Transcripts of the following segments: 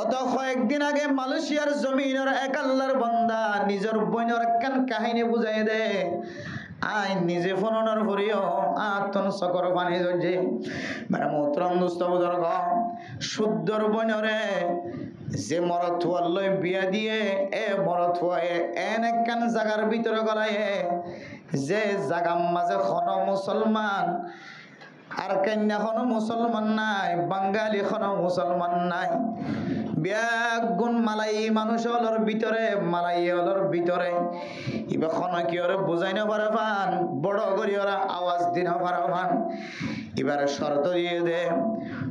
গত কয়েকদিন আগে মালয়েশিয়ার জমিনের এক আল্লাহর বান্দা নিজের বোনের একখান কাহিনী বুঝাই দে আই নিজে ফোনের ভরিও আতন সকর পানি ধরছে মানে মোহতরম দোস্ত বুজুর্গ শুদ্ধর বোনরে যে মরথুয়ার লই বিয়া দিয়ে এ মরথুয়ায় এন একখান জাগার ভিতরে গলায় যে জাগার মাঝে খন মুসলমান আর কন্যা কোনো মুসলমান নাই, বাঙালি কোনো মুসলমান নাই। ব্যাগুণ মালাই মানুষ হলোর ভিতরে, মালাই হলোর ভিতরে এবার কোনো কি ওরা বুঝাই না পারে পান, বড় করি ওরা আওয়াজ দিন পারে পান। এবারে শর্ত দিয়ে দে,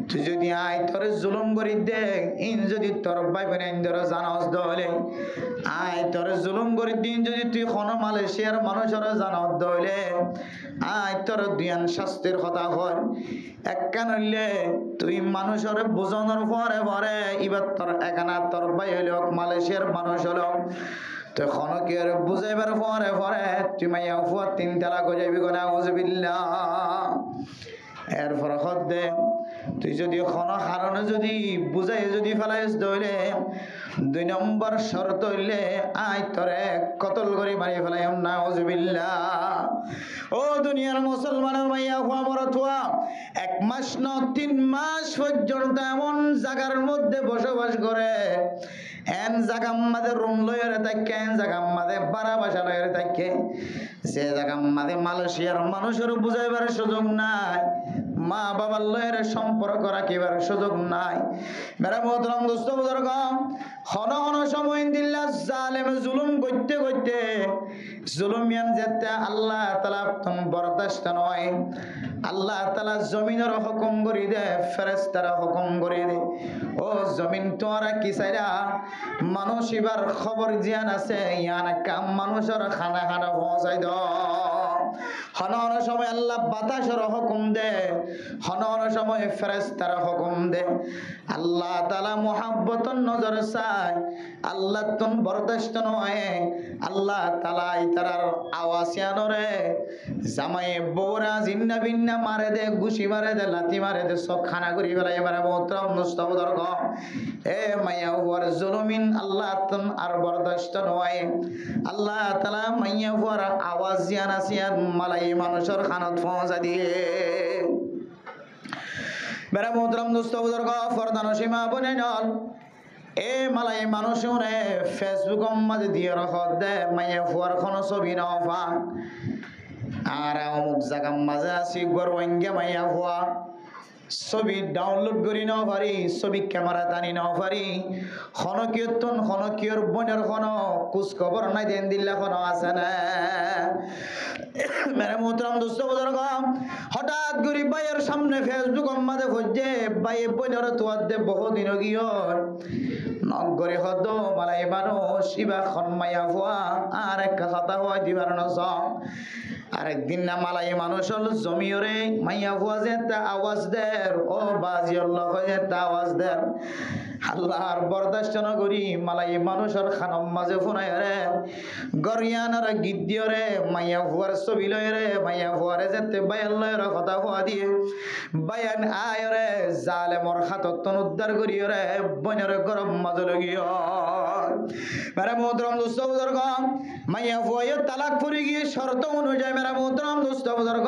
তুই যদি আয় তোর জুলুম করি দে, ইন যদি তোর ভাই বোন ধরে জানাস দলে আয় তোর জুলুম করি দিন, যদি তুই কোনো মালয়েশিয়ার মানুষের জানাস দলে আয় তোর দুয়ান শাস্তির কথা হয় একখান হইলে তুই মানুষের বোঝানোর পরে পরে এবার তোর এখানা তোর ভাই হইল মালয়েশিয়ার মানুষ হলো তখন কি আর বুঝাইবার পরে পরে তুই মাইয়া ফুয়া 3 তালাক হয়ে যাবি কোনা উজবিল্লাহ। এরপর দে তুই যদি কোনো কারণে যদি বুঝাই যদি ফেলাইস দইলে 2 নম্বর শর্ত হইলে আয় তোরে কতল করে মারি ফেলাই না উজবিল্লাহ। ও দুনিয়ার মুসলমানের মাইয়া ফুয়া মরথুয়া 1 মাস ন 3 মাস পর্যন্ত এমন জায়গার মধ্যে বসবাস করে, এন জায়গার মাঝে রুম লইরে থাকে, এন জায়গার মাঝে বাড়া বাসা লইরে থাকে, যে জায়গার মাঝে মালয়েশিয়ার মানুষের বুঝাইবার সুযোগ নাই, মা বাবার লয়ের সম্পর্ক রাখিবার সুযোগ নাই। মেরা মোহতরম দোস্ত বুজুর্গ হন হন সময় দিল্লা জালেম জুলুম করতে করতে জুলুমিয়ান যেতে আল্লাহ তাআলা তন বরদাস্ত নয়, আল্লাহ তাআলা জমিনের হুকুম করে দে, ফেরেশতারা হুকুম করে দে ও জমিন তোরা কি চাইরা মানুষ এবার খবর জিয়ান আছে ইয়ান কাম মানুষের খানা খানা পৌঁছাই দাও। হন হন সময় আল্লাহ বাতাসের হুকুম দে, হন হন সময় ফেরেশতারা হুকুম দে, আল্লাহ তাআলা মুহাব্বতন নজর চায়, আল্লাহ তন বরদাস্ত নয়, আল্লাহ তাআলা ইতারার আওয়াসিয়ানরে জামাই বউরা জিন্না বিন্না মারে দে, গুছি মারে দে, লাথি মারে দে, সব খানা করি বেলায় এবারে মোহতরম মুস্তাফদর্গ এ মাইয়া হুয়ার জুলুমিন আল্লাহ তন আর বরদাস্ত নয়, আল্লাহ তাআলা মাইয়া হুয়ার আওয়াজ জিয়ান আসিয়ান মালাই মানুষের খানত পৌঁছা দিয়ে। মেরা মোহতরম মুস্তাফদর্গ ফরদান সীমা বনে নল এ মালাই মানুষ রে ফেসবুক মাঝে দিয়ে রাখ দে মাইয়া হুয়ার কোনো ছবি না পা আর অমুক জায়গার মাঝে আসি গরওয়াঙ্গে মাইয়া হুয়া ছবি ডাউনলোড করি নাও পারি, ছবি ক্যামেরা টানি নাও পারি, খনকীয়তন খনকীয়র বোনের খন খোঁজ খবর নাই দেন দিল্লা খন আছে না। মেরে মোহতরম দোস্ত বুজুর্গ হঠাৎ করে ভাইয়ের সামনে ফেসবুক মাঝে ভজে ভাই বোনের তোয়ার দে বহুদিন গিয়ে নগরে হদ মালাই মানুষ ইবা খন মাইয়া ফুয়া আর এক কথা হওয়া দিবার নস আরেকদিন না মালাই মানুষ হল জমিয়রে মাইয়া ফুয়া যে একটা আওয়াজ দের ও বাজি আল্লাহ একটা আওয়াজ দের আল্লাহর বরদাস্ত ন করি মালাই মানুষের খানম মাঝে ফোনাই রে গরিয়ানার গিদ্দিও রে মাইয়া ফুয়ার ছবি লয় রে মাইয়া ফুয়ারে যেতে বায়ান লয়ের কথা হওয়া দিয়ে বায়ান আয় রে জালেমর হাতত উদ্ধার করি রে বনের গরম মাঝে লগিও। মেরা মোহতরম দোস্ত বুজুর্গ মাইয়া ফুয়ায় তালাক পড়ে গিয়ে শর্ত অনুযায়ী মেরা মোহতরম দোস্ত বুজুর্গ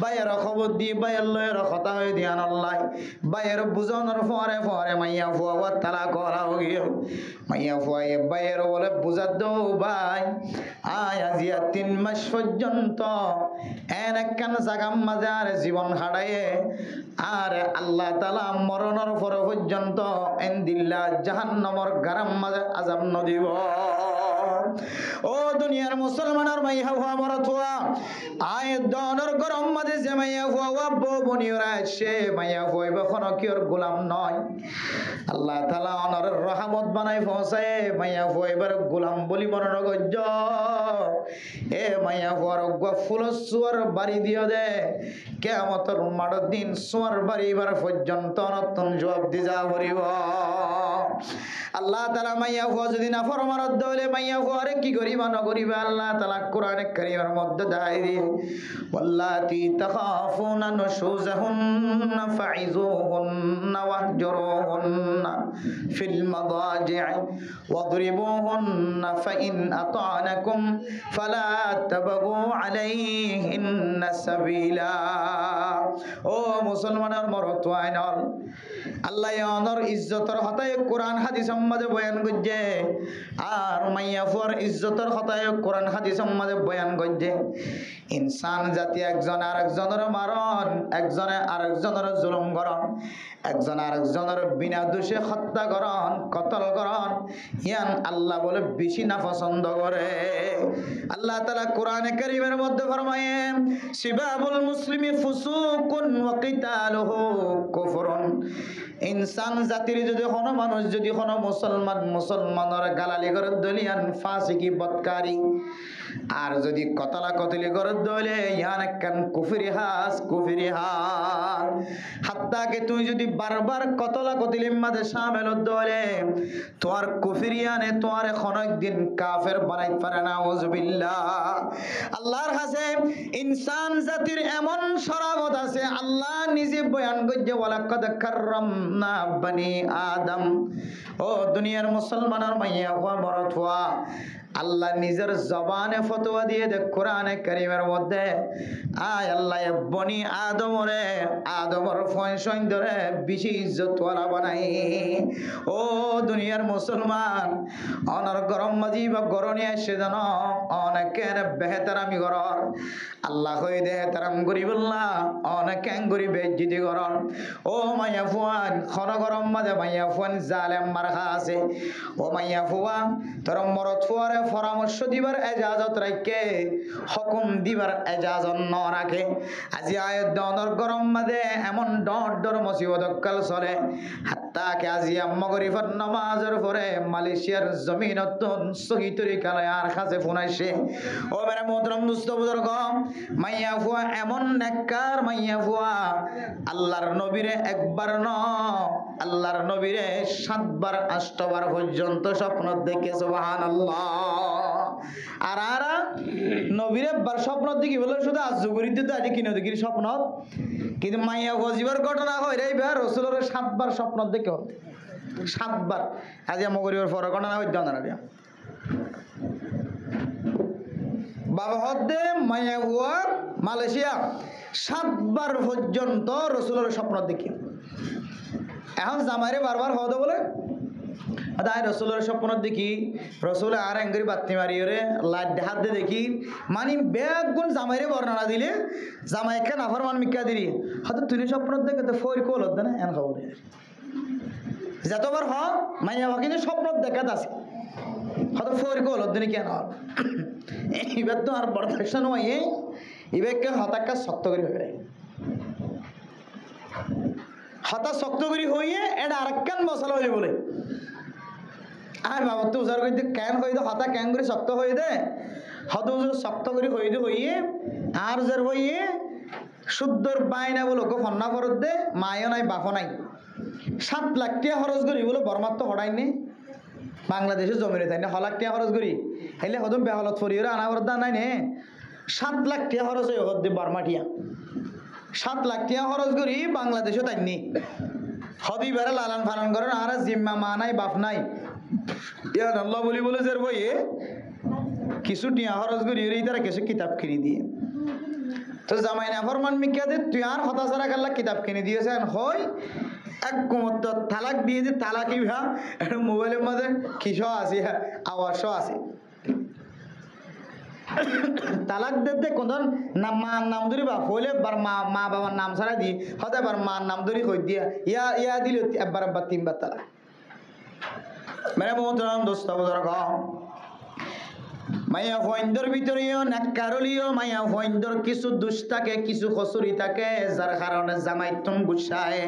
বায়ের খবর দিয়ে বায়ের লয়ের কথা হয়ে দিয়ান আল্লাহ বায়ের বুঝানোর পরে পরে মাইয়া ফুয়া তালাক করা গিয়ে মাইয়া ফুয়ায় বায়ের বলে বুঝা দৌ ভাই আয় আজিয়া 3 মাস পর্যন্ত এন একখান জাগাম মাঝে আর জীবন হারায়ে আর আল্লাহ তাআলা মরণের পর পর্যন্ত এন দিল্লা জাহান্নামের গারাম মাঝে আযাব ন দিব। ও দুনিয়ার মুসলমানের মাইয়া হুয়া মরথুয়া আয় দনের গরম মাঝে যে মাইয়া হুয়া বউ বনিরা সে মাইয়া হুয়া কখনো কিওর গোলাম নয়, আল্লাহ তাআলা অনরের রহমত বানাই পৌঁছায় মাইয়া হুয়া এবার গোলাম বলি মরণ গজ্জ এ মাইয়া হুয়ার ফুলস সুয়ার বাড়ি দিও দে কিয়ামতের মাঠের দিন সুয়ার বাড়ি এবার পর্যন্ত নতুন জবাব দি যা করিব। আল্লাহ তাআলা মাইয়া ফুয়া যদি না ফরমানত দলে মাইয়া ফুয়ারে কি করিবা না করিবা আল্লাহ তাআলা কোরআনে কারীমের মধ্যে দেখাই দিয়ে ওয়াল্লাতি তাখাফুনা নুশুজাহুন্না ফাইযুহুন্না ওয়াহজুরুহুন্না ফিল মাদাজি'i ওয়াদরিবুহুন্না ফাইন আতা'নাকুম ফালা তাবগু আলাইহিন্না সাবিলা। ও মুসলমানের মরদ ওয়াইনল আল্লাহ অনর ইজ্জতের হতায় কোরআন হাদিস সম্মাদে বয়ান করছে আর মাইয়া ফুয়ার ইজ্জতের হতায় কোরআন হাদিস সম্মাদে বয়ান করছে ইনসান জাতি একজন আরেকজনের মারণ একজনে আরেকজনের জুলুম করন একজন আরেকজনের বিনা দোষে হত্যা করন কতল করন ইয়ান আল্লাহ বলে বেশি না পছন্দ করে। আল্লাহ তাআলা কোরআনে কারীমের মধ্যে ফরমায়ে সিবাবুল মুসলিমি ফুসুকুন ওয়া কিতালুহু কুফরুন। ইনসান জাতির যদি কোনো মানুষ যদি কোনো মুসলমানের গালালি করে দলিয়ান ফাসিকি বদকারী আর যদি কতলা কতলি করে দলে ইয়ান কান কুফরি হাস হাত্তাকে তুই যদি বারবার কতলা কতলির মাঝে শামিল দলে তোমার কুফরিয়ানে তোমার এখন একদিন কাফের বানাই পারে না আউযুবিল্লাহ। আল্লাহর কাছে ইনসান জাতির এমন শরাবত আছে আল্লাহ নিজে বয়ান করছে ওয়ালাকাদ কাররামনা বনি আদম। ও দুনিয়ার মুসলমানের মাইয়া হওয়া মরদ হওয়া আল্লাহ নিজের জবানে ফতোয়া দিয়ে দে কোরআনে কারীমের মধ্যে আয় আল্লাহ বনি আদমর ফয়সন ধরে বেশি ইজ্জতওয়ালা বানাই। ও দুনিয়ার মুসলমান অনর গরম মাঝি বা গরণে এসে যেন অনেকের বেহতারামি করর আল্লাহ হয়ে দে তারাম গরিবুল্লাহ অনেকে গরিব বেজ্জিতি করন। ও মাইয়া ফুয়ান খন গরম মাঝে মাইয়া ফুয়ান জালেম মারখা আছে। ও মাইয়া ফুয়া তোর মরদ ফুয়ারে পরামর্শ দিবার এজাজত রাখে হুকুম দিবার এজাজত ন রাখে। আজি আয়াত দনর গরম মাঝে এমন ডর মুসিবত কাল চলে হাত্তাকে আজি মগরিবের নামাজের পরে মালয়েশিয়ার জমিনত সহি তরিকায় আর কাছে ফোনাইছে। ও মেরে মোহতরম দোস্ত বুজুর্গ মাইয়া ফুয়া এমন নেককার মাইয়া ফুয়া আল্লাহর নবীরে একবার ন আল্লাহর নবীরে 7 বার 8 বার পর্যন্ত স্বপ্ন দেখে সুবহানাল্লাহ। আর নবীরে বার স্বপ্ন দেখি বলে শুধু আজগুরিতে তো আজ কিনে দেখি স্বপ্ন কিন্তু মাইয়া গজিবার ঘটনা হয় রে বা রাসূলের 7 বার স্বপ্ন দেখে 7 বার আজ মগরিবের পর ঘটনা হইতো না রে বাবা হদ্দে মাইয়া হুয়া মালয়েশিয়া 7 বার পর্যন্ত রাসূলের স্বপ্ন দেখি। এখন জামাইরে বারবার হদে বলে আদায় রসুলের স্বপ্ন দেখি রসুল আর এঙ্গরি বাত্তি মারিয়ে লাইট হাত দিয়ে দেখি মানে ব্যাগ গুণ জামাইরে বর্ণনা দিলে জামাইকে নাফরমান মিকা দিলি হয়তো তুই স্বপ্ন দেখে তো ফোর কল হতো না এন খবর যতবার হ মাইয়া কিন্তু স্বপ্ন দেখাত আছে হয়তো ফোর কল হতো না কেন এবার তো আর বড় ফ্যাকশন হয় এবারকে হতাক্কা শক্ত করে হয়ে হঠাৎ শক্ত করে হইয়ে এটা আরেকখান মশলা হয়ে বলে আর বাবা তো উজার করে ক্যান হয়ে দে হতা ক্যান করে শক্ত হয়ে দে হত শক্ত করে হইয়ে আর উজার হইয়ে শুদ্ধর বায়না বলো গো ফন্না ফরত দে মায়ও নাই বাপও নাই 7 লাখ টাকা খরচ করি বলে বর্মার তো হঠাই নে বাংলাদেশে জমিনে তাই না 1 লাখ টাকা খরচ করি হেলে হদম বেহলত ফরিয়ে আনা করত নাই নে 7 লাখ টাকা খরচ হয়ে হদ বর্মাটিয়া 7 লাখ টাকা খরচ করি বাংলাদেশে তাই নি হদি বেড়া লালন ফালন করেন আর জিম্মা মা নাই বাপ নাই ইয়ার আল্লাহ বলে যে বইয়ে কিছু টিয়া খরচ করি তারা কিছু কিতাব কিনে দিয়ে তো জামাই না ফরমান মিকা দে তুই আর হতাশারা কাল্লা কিতাব কিনে দিয়েছেন হয় এক কুমত তালাক দিয়ে যে তালাকি ভা মোবাইলের মধ্যে কিসও আছে আওয়াজও আছে তালাক দিতে কোন মার নাম ধরি বা হইলে বার মা বাবার নাম ছাড়া দি হতে বার মার নাম ধরি কই দিয়া ইয়া দিল একবার 3 বার তালাক। মেরে মোহতরম দোস্ত বুজুর্গ মাইয়া ফইন্দর ভিতরেও নাক্কারলিও মাইয়া ফইন্দর কিছু দুষ থাকে কিছু কসুরি থাকে যার কারণে জামাই তুম গুছায়।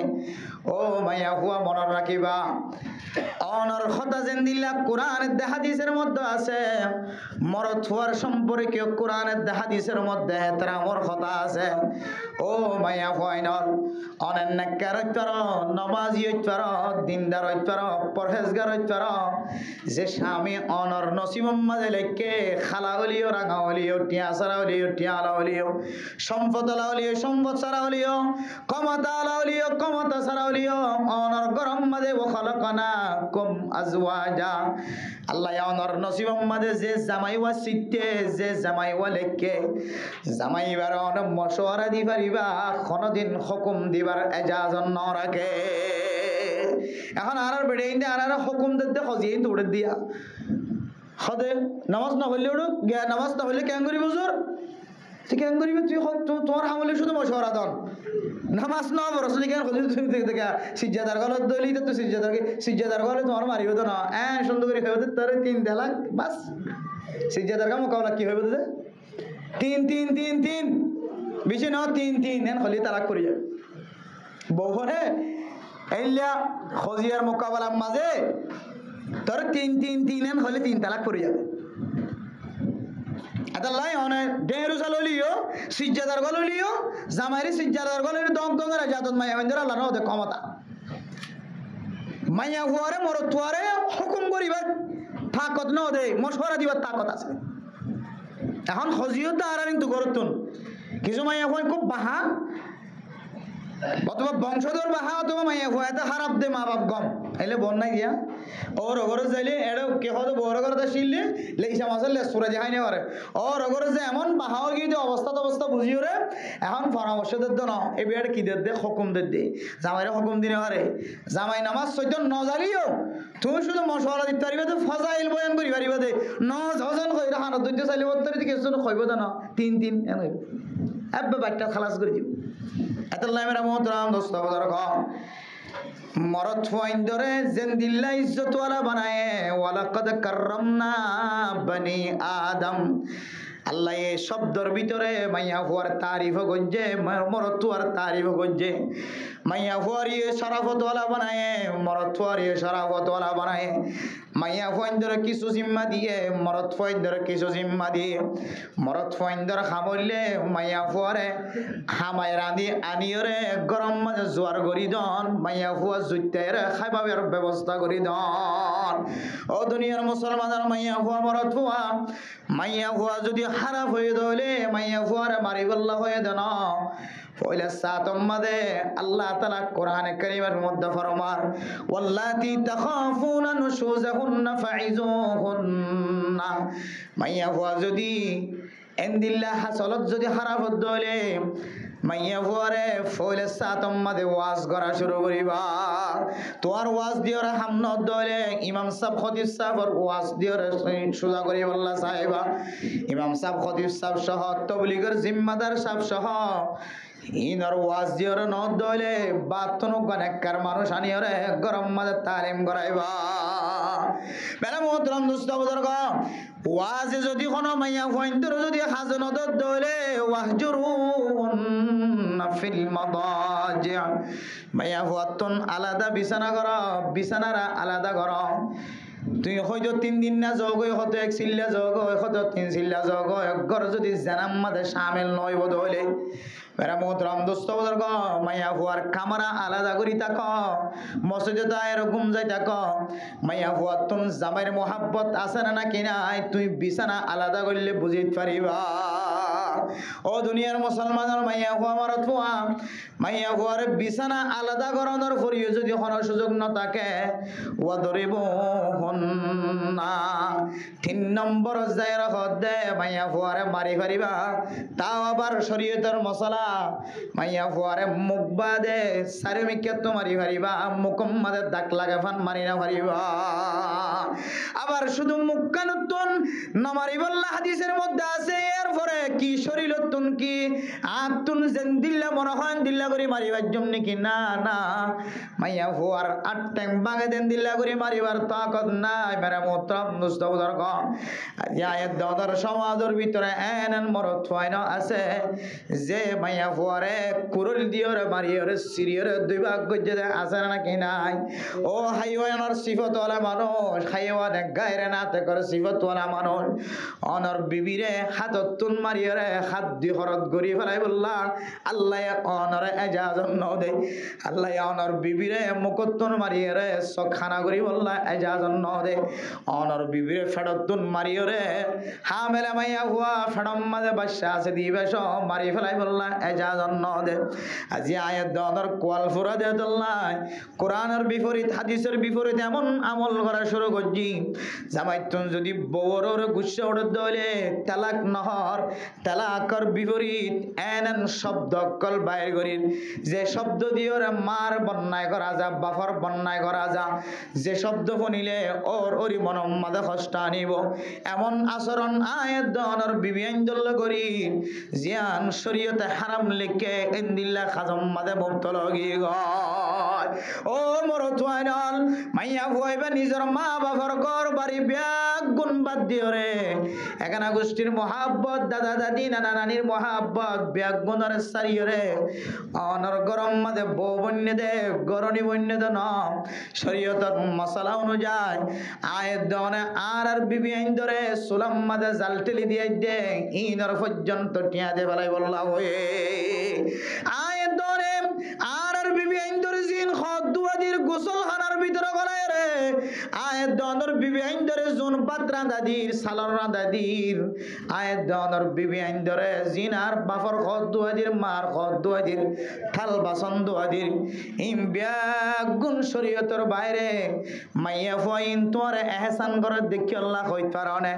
ও ও মাইয়া হুয়া মনত রাখিবা অনর কথা যেন দিলা কোরআনের হাদিসের মধ্যে আছে মরদ হওয়ার সম্পর্কে কোরআনের হাদিসের মধ্যে এহতরামর কথা আছে ও মাইয়া হুয়াইনল অনেক নেককার হইতার নমাজি হইতার দিনদার হইতার পরহেজগার হইতার যে স্বামী অনর নসিব মাঝে লেখকে খালা হলিও রাঙা হলিও টিয়া সারা হলিও টিয়া আলা হলিও সম্পদ আলা হলিও সম্পদ সারা হলিও ক্ষমতা আলা হলিও ক্ষমতা সারা হলিও অনর গরম মাঝে ও খলকনা কুম আজওয়াজা আল্লাহ অনর নসিব মাঝে যে জামাই ওয়া সিটে যে জামাই ওয়া লেখকে জামাই বার অনেক মশওয়ারা দি পারিবা কোনদিন হুকুম দিবার এজাজত ন রাখে এখন আর বেড়ে ইন্দে আর হুকুম দিতে খজিয়ে দৌড়ে দিয়া হদে নামাজ না হইলে উড়ুক নামাজ না হইলে কেন করি বুঝুর তুই কেন করিবি তুই তোমার হামলে শুধু মশওয়ারা দন নামাজ না বরস কেন খজি তুমি দেখা সিজ্জাদার গলত দলি তো সিজ্জাদার গলে তোমার মারিব তো না সুন্দর করে খাইব তার 3 তালাক বাস সিজ্জাদার কা মোকাবলা কি হইব যে 3 বেশি না 3 এন খলি তালাক করি যাবে বউরে এইলা খজিয়ার মোকাবেলার মাঝে তোর 3 এন হলে 3 তালাক করে যাবে আদাল্লাই অনেক ডেরু চালিও সিজ্জাদার গলিও জামাইরি সিজ্জাদার গলির দম দঙ্গের জাতত মাইয়া বন্ধুরা আল্লাহ নদে ক্ষমতা মাইয়া হুয়ারে মরদ তুয়ারে হুকুম করিবার তাকত ন দে মশওয়ারা দিবার তাকত আছে এখন খজিও তো আর কিন্তু গরতুন কিছু মাইয়া হুয়া খুব বাহা অথবা বংশধর বাহা অথবা মাইয়া হুয়া এত খারাপ দে মা বাপ গম এলে বন নাই দিয়া ওর অগর যাইলে এড় কে হয়তো বড় করে শিললে লেইসা মাছের লে সুরে যাই না করে ওর অগর যে এমন বাহাও গিয়ে অবস্থা বুঝিও রে এখন পরামর্শ দিত না এই বিয়ার কি দে হুকুম দে জামাইরে হুকুম দিনে পারে জামাই নামাজ চৈতন ন জালিও তুমি শুধু মশওয়ারা দিতে পারিবে তো ফজাইল বয়ান করি পারিবে দে ন ঝজন কইরা হানত দইতে চাইলে বত্তরি দিকে কিছু কইব না 3 এন এব্বে বাচ্চা খালাস করে দিব এত লাইমেরা মোহতরাম দোস্ত বদর কম মরদ ফুয়াইন ধরে জেন্দিল্লা ইজ্জত ওয়ালা বানায় ওয়ালাকাদ কাররামনা বনি আদম আল্লাহ এই শব্দর ভিতরে মাইয়া হুয়ার তারিফ গজ্জে মরদ তুয়ার তারিফ গজ্জে মাইয়া হুয়ার ইয়ে শরাফত ওয়ালা বানায় মরদ ফুয়ার ইয়ে শরাফত ওয়ালা বানায় মাইয়া ফুয়াইন ধরে কিছু জিম্মা দিয়ে মরদ ফুয়াইন ধরে কিছু জিম্মা দিয়ে মরদ ফুয়াইন ধরে খামরলে মাইয়া ফুয়ারে হামাই রাঁধি আনিয়রে গরম মাঝে জোয়ার গড়ি দন মাইয়া ফুয়া জুইতের খাইবাবের ব্যবস্থা করি দন ও দুনিয়ার মুসলমানের মাইয়া ফুয়া মরদ ফুয়া মাইয়া ফুয়া যদি খারাপ হয়ে দলে মাইয়া ফুয়ারে মারিবল্লা হয়ে দেন পয়লা সাতম মাদে আল্লাহ তাআলা কোরআনে কারীমের মধ্যে ফরমান ওয়াল্লাতি তাখাফুনা নুশুজাহুন্না ফাইজুহুন্না মাইয়া ফুয়া যদি এন্দিল্লা হাসলত যদি খারাপ দলে মাইয়া ফুয়ারে পয়লা সাতম মাদে ওয়াজ করা শুরু করিবা তোর ওয়াজ দিওর হামনত দলে ইমাম সাহেব খতিব সাহেবের ওয়াজ দিওর সুজা করি আল্লাহ সাহেবা ইমাম সাহেব খতিব সাহেব সহ তাবলীগের জিম্মাদার সাহেব সহ ইনর ওয়াজ দিওর ন দলে বাতনো গনেকার মানুষ আনিয়রে গরম মাঝে তালিম করাইবা বেলা মোহতরম দোস্ত বুজুর্গ ওয়াজে যদি কোনো মাইয়া ফুয়াইন্দর যদি হাজনত দলে ওয়াহজুরুনা ফিল মাদাজি মাইয়া ফুয়াতন আলাদা বিছানা কর বিছানারা আলাদা কর তুই হয়তো 3 দিন না যোগ হয়তো 1 সিল্লা যোগ হয়তো 3 সিল্লা যোগ একবার যদি জানাম মাঝে শামিল নয় বদলে মেরা মোহতরম দোস্ত বুজুর্গ মাইয়া ফুয়ার কামরা আলাদা করি তাক মসজিদে দায়ের ঘুম যাই তাক মাইয়া ফুয়ার তুন জামাইর মোহাব্বত আছে না কি নাই তুই বিছানা আলাদা করলে বুঝিতে পারিবা ও দুনিয়ার মুসলমানের মাইয়া ফুয়া মারত ফুয়া মাইয়া ফুয়ার বিছানা আলাদা করানোর পরিও যদি কোনো সুযোগ না থাকে ওয়াদরিব হন্না 3 নম্বর জায়গা রাখত দে মাইয়া ফুয়ারে মারি পারিবা তাও আবার শরীয়তের মশলা মাইয়া ফুয়ারে মুখ বাদে সারিমিকে তো মারি পারিবা মুকম মাদে দাগ লাগে ফান মারি না পারিবা আবার শুধু মুখ কানুতন না মারি বললা হাদিসের মধ্যে আছে এরপরে কি শরীর তুন কি আতুন যেন দিল্লা মনে হয় দিল্লা করে মারিবার জন্য কি না না মাইয়া ফুয়ার আট ট্যাং বাঙে দেন দিল্লা করে মারিবার তাকত নাই মেরা মোহতরম দোস্ত বুজুর্গ আয়াত দাদার সমাজের ভিতরে এন মরদ ফাইন আছে যে মাইয়া ফুয়ারে কুরল দিয়রে মারিয়রে সিরিয়রে দুই ভাগ গজ্জে আছে নাকি নাই ও হাইওয়ানার সিফতওয়ালা মানুষ হাইওয়ানে গায়রে নাতে করে সিফতওয়ালা মানুষ অনর বিবিরে হাতত তুন মারিয়রে হাত দি হরত গরি ফেলাই বললা আল্লাহ অনরে এজাজত ন দে আল্লাহ অনর বিবিরে মুকত্তুন মারিয়রে সখানা গরি বললা এজাজত ন দে অনর বিবিরে ফেডতুন মারিয়রে হামেলা মাইয়া হুয়া ফেডম মাঝে বাদশা আছে দিবে সব মারি ফেলাই বললা এজাজত ন দে আজি আয়াত দর কোয়াল ফুরা দে আল্লাহ কোরআনের বিপরীত হাদিসের বিপরীত এমন আমল করা শুরু করছি জামাইতুন যদি বউর গুচ্ছা উড়ে দলে তালাক নহর তালাকর বিপরীত এন শব্দ কল বাইর করিন যে শব্দ দিয়ে ওরা মার বন্যায় করা যা বাফর বন্যায় করা যা যে শব্দ শুনিলে ওর ওরি মনম মাদে কষ্ট আনিব এমন আচরণ আয়াত দনর বিবিয়াইন্দল করি জিয়ান শরীয়তে হারাম লিখে ইন্দিল্লা খাজম মাদে মুবতল গিয়ে গয় ও মরত ওয়াইনাল মাইয়া ফুয়াইবা নিজের মা বাবার ঘর বাড়ি ব্যাগ গুণ বাদ দিও রে এখানে গোষ্ঠীর মহাব্বত দাদা দাদি নানা নানির মহাব্বত ব্যাগ গুণের সারিও রে অনর গরম মাদে বউ বন্যে দে গরণী বন্যে দে ন শরীয়তর মশলা অনুযায়ী আয়ের দনে আর বিবি আইন ধরে সুলাম মাদে জাল টেলি দিয়ে দে ইনর পর্যন্ত টিয়া দে বেলায় বললা হয়ে আয়ের দনে আর বিবি আইন ধরে জিন খদ দুয়াদির গোসল খানার ভিতরে গলায় রে আয়ের দনর বিবি আইন ধরে জুন পাত্রা দাদির সালর দাদির আয়ের দনর বিবি আইন ধরে জিন আর বাফর খদ দুয়াদির মার খদ দুয়াদির থাল বাসন দুয়াদির ইম ব্যাগুন শরীয়তর বাইরে মাইয়া ফুয়াইন তোর এহসান করে দেখি আল্লাহ কইতে পারো না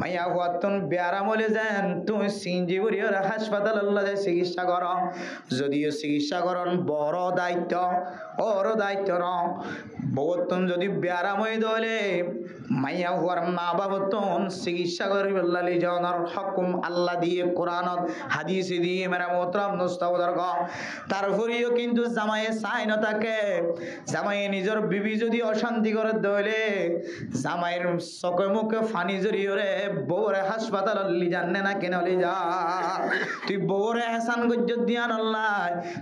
মাইয়া ফুয়াতুন বেয়ারা মলে যান তুই সিঞ্জিবুরিয়র হাসপাতাল আল্লাহ চিকিৎসা কর যদিও চিকিৎসা করন বড় দায়িত্ব ওর দায়িত্ব ন বউতুন যদি বেয়ারাময় দলে মাইয়া হুয়ার মা বাবতুন চিকিৎসা করি বললালি জনের হুকুম আল্লাহ দিয়ে কোরআনত হাদিস দিয়ে মেরা মোহতরম নস্তাবদার গ তারপরেও কিন্তু জামাইয়ে চাই না তাকে জামাইয়ে নিজের বিবি যদি অশান্তি করে দলে জামাইয়ের চোখে মুখে ফানি জড়িয়ে বউরে হাসপাতাল লি জানে না কেন লি যা তুই বউরে এহসান গজ্জত দিয়ান আল্লাহ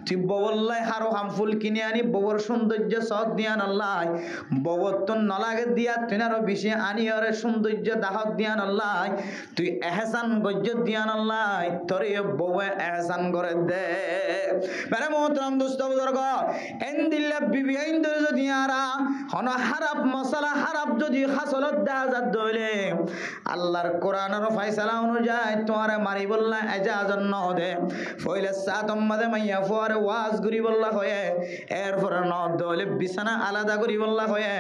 তুই বউল্লাই হারো হামফুল কিনে আনি বউর সৌন্দর্য সদ দিয়ান আল্লাহ বউর তোর নলাগে দিয়া তুই আরো বেশি আনি আরে সৌন্দর্য দাহত দিয়ান আল্লাহ তুই এহসান গজ্জত দিয়ান আল্লাহ তোর বউয়ে এহসান করে দে মেরে মোহতরম দোস্ত বুজুর্গ এন্দিল্লা বিবি আইন ধরে যদি আরা হন হারাপ মশলা হারাপ যদি হাসলত দেখা যাত দইলে আল্লাহর কোরআনের ফয়সালা অনুযায়ী তোমারে মারি বললা এজাজত ন দে ফইলে সাতম মাদে মাইয়া ফুয়ারে ওয়াজ করি বললা হয়ে এরপরে ন দইলে বিছানা আলাদা করি বললা হয়ে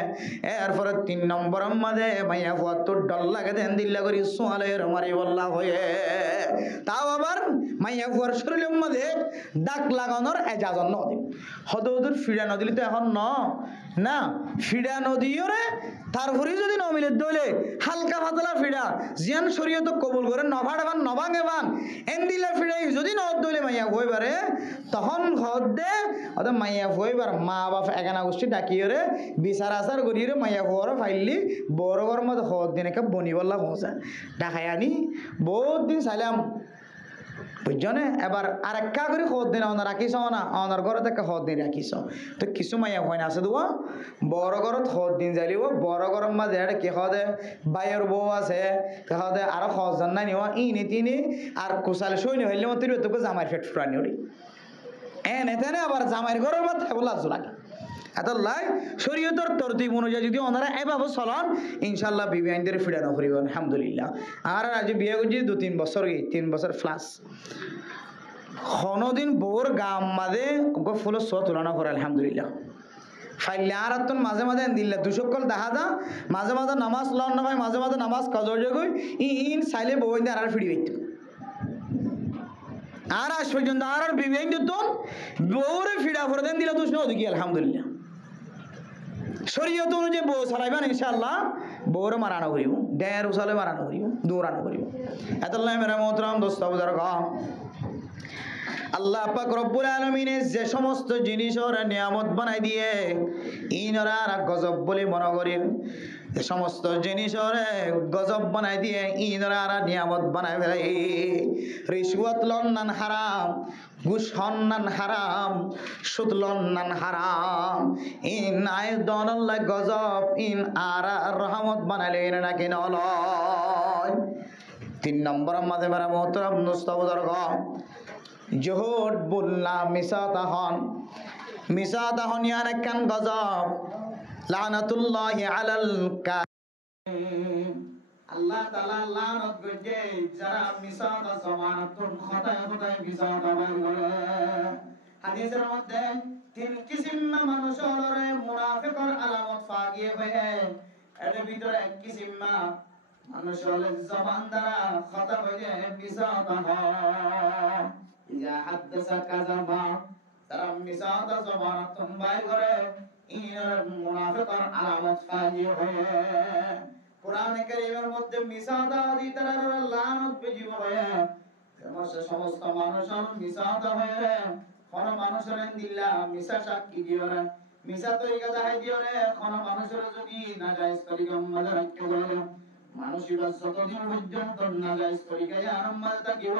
এরপরে 3 নম্বর মাদে মাইয়া ফুয়া তোর ডল লাগে দেন দিল্লা করি সোয়ালের মারি বললা হয়ে তাও আবার মাইয়া ফুয়ার শরীরের মধ্যে দাগ লাগানোর এজাজত ন দে হদৌদুর ফিরা নদিলে তো এখন না ফিরা নদীও রে তারপরে যদি নমিলে দইলে হালকা পাতলা ফিরা জিয়ান শরীয়ত কবুল করে নভাড়াবান নভাঙে বান এন্দিলা ফিরাই যদি ন দইলে মাইয়া হইবারে তখন হদ দে অত মাইয়া হইবার মা বাপ একানা গোষ্ঠী ডাকিয়ে রে বিচার আচার করিয়ে মাইয়া হওয়ার ফাইলি বড় ঘর মধ্যে হদ দিন একে বনি বললা পৌঁছা ডাকাই আনি বহুত দিন চাইলাম বুঝছনে এবার আর একা করে হদ দিন অনার রাখিস না অনার ঘরে থেকে হদ দিন রাখিস তো কিছু মাইয়া হয় না আছে দেবো বড় ঘরত হদ দিন যাইলিব বড় গরম মাঝে এটা কি হদে বাইয়ের বউ আছে হদে আরো সজন নাই নিও ইনি তিনি আর কুশাল সৈন্য হইলে মতো তোকে জামাই ফেট ফুরানি ওরি এনে আবার জামাইয়ের ঘরের মাথায় বলা লাগে এত লাই শরীয়তর তরতিব অনুযায়ী যদি ওনারা এভাবে চলন ইনশাল্লাহ বিবি আইনদের ফিরানো করিব আলহামদুলিল্লাহ আর আজ বিয়ে করছি 2-3 বছর 3 বছর প্লাস কোনোদিন বউর গাম মাঝে ফুলের শ তুলনা করে আলহামদুলিল্লাহ ফাইলে আর তোর মাঝে মাঝে দিল্লা দুশকল দেখা যা মাঝে মাঝে নামাজ লন না ভাই মাঝে মাঝে নামাজ কজর গই ইন চাইলে বউ আর ফিরি বাইত আর আজ পর্যন্ত আর বিবি আইন দিত বউরে ফিরা করে দেন দিলা দুশ নদী আলহামদুলিল্লাহ শরীয়ত অনুযায়ী বউ চালাইবেন ইনশাআল্লাহ বউর মারানো করিব ডের উচালে মারানো করিব দৌড়ানো করিব এতল্লাহ মেরা মোহতরম দোস্ত বুজুর্গ আল্লাহ পাক রব্বুল আলামিনে যে সমস্ত জিনিসের নিয়ামত বানাই দিয়ে ইনরা আর গজব বলে মনে করেন যে সমস্ত জিনিসের গজব বানাই দিয়ে ইনরা আর নিয়ামত বানাই ফেলে রিশওয়াত লন্নান হারাম ঘুষ হন্নান হারাম সুদ লন্নান হারাম ইন আয় দনল্লাহ গজব ইন আর রহমত বানাইলে নাকি নলয় 3 নম্বর মাঝে মেরা মোহতরম দোস্ত বুজুর্গ জোহর বললা মিসাতাহন ইয়ান কান গজব লানাতুল্লাহি আলাল আল্লাহ তাআলা লানত করছে যারা মিসাতা জমানাতুন খতায় খতায় মিসাতা বলে হাদিসের মধ্যে 3 কিসিম মানুষের মুনাফিকের আলামত ফাগিয়ে হয়ে এর ভিতরে এক কিসিম মানুষের জবান দ্বারা খতা হয়ে মিসাতা হয় ইয়া হাদাসা কাযাবা তারা মিসাতা জবানাতুন বাই করে ইনার মুনাফিকের আলামত ফাগিয়ে হয়ে কোরআনে কারীমের মধ্যে মিসাদাদি তারা লানত বেজিব হয়ে সমস্ত মানুষের মিসাদা হয়ে কোন মানুষের দিল্লা মিসা সাক্ষী দিওরে মিসা তরিকা দেখাই দিওরে কোন মানুষের যদি নাজায়েজ তরিকা মধ্যে রাখতে বলে মানুষের যতদিন পর্যন্ত নাজায়েজ তরিকায় আরম্ভ থাকিব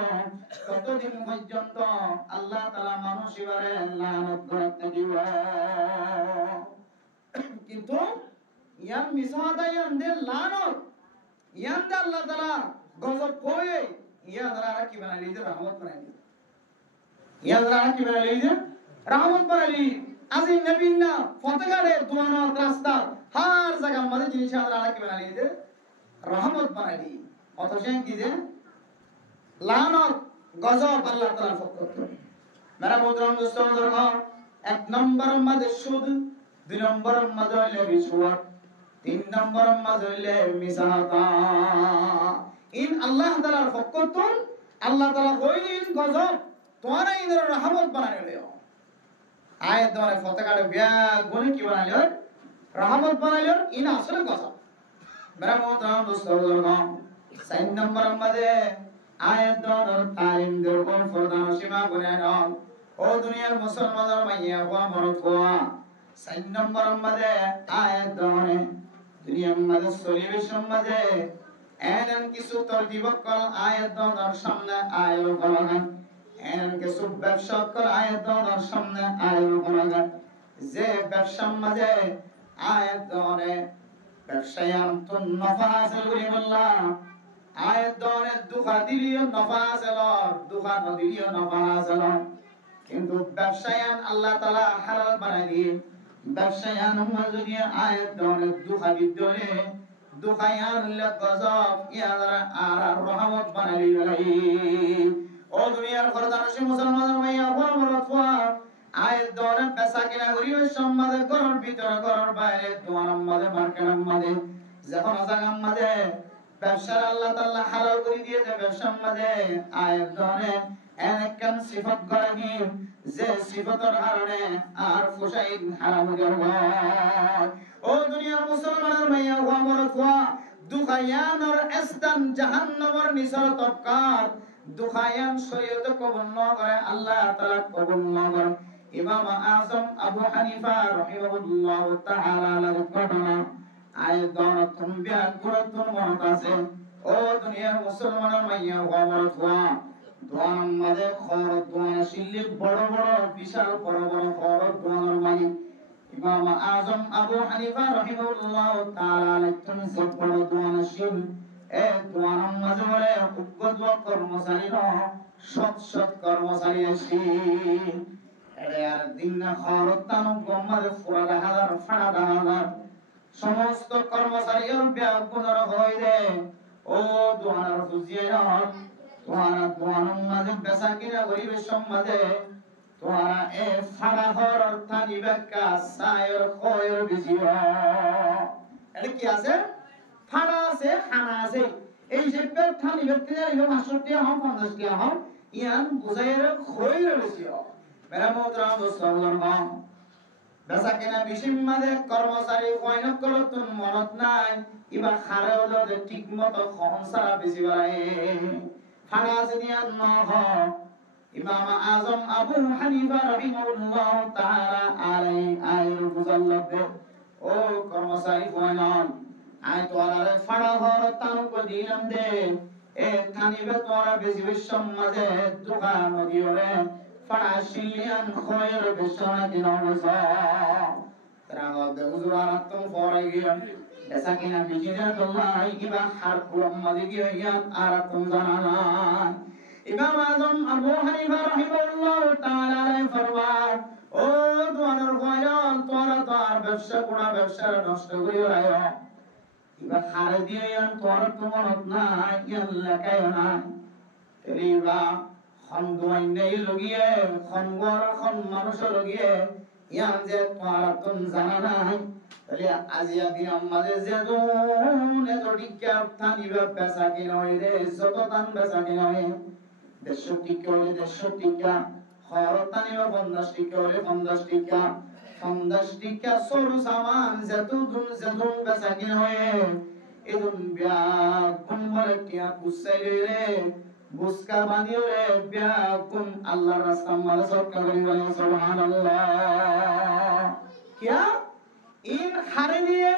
ততদিন পর্যন্ত আল্লাহ তাআলা মানুষের লানত করতে দিব কিন্তু ইয়ান মিসাদা ইয়ান দে লানত ইয়ান দে আল্লাহ তাআলা গজব কয়ে ইয়ান দ্বারা কি বানাইলি যে রহমত বানাইলি ইয়ান দ্বারা কি বানাইলি যে রহমত বানাইলি আজি নবী না ফতগাড়ে দুয়ানা রাস্তা হার জায়গা মধ্যে জিনিস দ্বারা কি বানাইলি যে রহমত বানাইলি অথচ কি যে লানত গজব আল্লাহ তাআলার পক্ষ থেকে মেরা মোহতরম দোস্ত বুজুর্গ 1 নম্বর মধ্যে সুদ 2 নম্বর মধ্যে হইল রিশওয়াত 3 নম্বর মধ্যে হইল মিসাতা ইন আল্লাহ তাআলার পক্ষ থেকে আল্লাহ তাআলা কইলেন গজব তোরা ইনর রহমত বানাইলো আয়াত দ্বারা ফতকাড়ে বিয়া গুনে কি বানাইলো রহমত বানাইলো ইন আসলে গজব মেরা মোহতরম দোস্ত বুজুর্গ 4 নম্বর মধ্যে আয়াত দ্বারা তালিম দের কোন ফরদান সীমা গুনে নাও ও দুনিয়ার মুসলমানদের মাইয়া ওয়া মরদ ওয়া 4 নম্বর মধ্যে আয়াত দ্বারা দুনিয়ার মধ্যে সলিউশন মধ্যে এমন কিছু তরতিবকল আয়াত দ্বারা সামনে আয়াত বলাগান এমন কিছু ব্যবসা কল আয়াত দ্বারা সামনে আয়াত বলাগান যে ব্যবসার মধ্যে আয়াত দ্বারা ব্যবসায়ান তো নফা হাসিল করি বললা আয়াত দ্বারা দুখা দিলিও নফা হাসিল দুখা নদিলিও নফা হাসিল কিন্তু ব্যবসায়ান আল্লাহ তাআলা হালাল বানাই দিয়ে ব্যবসায়ান যদি আয়াত দ্বারা দুখা দিদরে দুখায়ান গজব ইয়ারা আর রহমত বানাই বলাই ও দুনিয়ার খরদানশী মুসলমানদের মাইয়া ওয়া মরতওয়া আয়াত দ্বারা বেচা কিনা করিও সম্মাদের ঘরের ভিতরে ঘরের বাইরে দোয়ার মধ্যে মার্কেটের মধ্যে যখন জায়গার মধ্যে ব্যবসা আল্লাহ তাআলা হালাল করে দিয়েছে ব্যবসার মধ্যে আয়াত দ্বারা এনেকান সিফাত গরাগি যে সিফাতের কারণে আর ফুসাইন হারাম হয়ে যায় ও দুনিয়ার মুসলমানের মাইয়া ওয়া মরতওয়া দুখায়ানর ইস্তান জাহান্নামের নিসর তবকাত দুখায়ান শরীয়ত কবুল না করে আল্লাহ তাআলা কবুল না করে ইমাম আযম আবু হানিফা রাহিমাহুল্লাহ তাআলা এর ঘটনা আয়াত দ্বারা তুমবিয়া গুরুত্বপূর্ণ মত আছে ও দুনিয়ার মুসলমানের মাইয়া ওয়া মরতওয়া দোয়ান মাঝে খর দোয়ান শিল্লি বড় বড় বিশাল বড় বড় খর দোয়ানের মালিক ইমাম আযম আবু হানিফা রাহিমাহুল্লাহ তাআলা একজন বড় দোয়ান শিল এ দোয়ান মাঝে বলে উগ্গত কর্মচারী ন সৎ কর্মচারী আছে এর আর দিন না খর তানু গম্মারে ফুরা হাজার ফাড়া হাজার সমস্ত কর্মচারীর ব্যাগুণর হয় রে ও দোয়ানের ফুজিয়া তোহারা মাঝে বেচা কিনা গরিবের সমাজে তোহারা এ ফাড়া হর অর্থানি ব্যাখ্যা সায়র খয়ের বিজিও এটা কি আছে ফাড়া আছে খানা আছে এই যে থানি ব্যক্তি যাইবে 65 টাকা হম 50 টাকা হম ইয়ান বুঝাইর খয়ের বিজিও মেরা মোহতরম দোস্ত বুজুর্গ বেচা কিনা বেশি মাঝে কর্মচারী কয়ন করো তুমি মনত নাই ইবা খারে হলো যে ঠিক মতো খনসারা বেশি বাড়ায় ফাড়া জিনিয়ান নহ ইমাম আজম আবু হানিফা রাহিমাহুল্লাহ তাআলা আলাইহি বুজাল্লাহ ও কর্মচারী কয়ন আই তোরারে ফাড়া হর তানু কো দিলাম দে এ থানিবে তোরা বেশি সমাজে দোকান দিওরে ফাড়া শিলিয়ান খয়ের বেশনা দিন অবসা তারা দে হুজুর আরাতম ফরে গিয়ান এসা কিনা বিজিরা আল্লাহ ইবা হার কুলাম মাদি গিয়ান আরাতম জানানা ইমাম আজম আবু হানিফা রাহিমাহুল্লাহ তাআলা ফরমান ও তোমার কয়ন তোরা তো আর ব্যবসা কোনা ব্যবসা নষ্ট করিও রায় ইবা খারে দিয়ান তোরা তো মনত নাই আল্লাহ কায়না তেরিবা খন দুয়াই নেই লগিয়ে খন গড় খন মানুষ লগিয়ে ইয়ান যে তোরা তুম জানা নাই তাহলে আজিয়া দিন আমাদের যে দোনে জড়িকা থানিবা পেশা কি নয় রে যত তান পেশা কি নয় 150 টিকা হলে 150 টিকা খরতানিবা 50 টিকা হলে 50 টিকা 50 টিকা সরু সামান যেতুন পেশা কি নয় এদুন বিয়া কোন বলে কিয়া কুসাইলে রে বুসকা বানিও রে বিয়া কোন আল্লাহর রাস্তা মাল সরকার করি সুবহানাল্লাহ কিয়া ইন হারে দিয়ে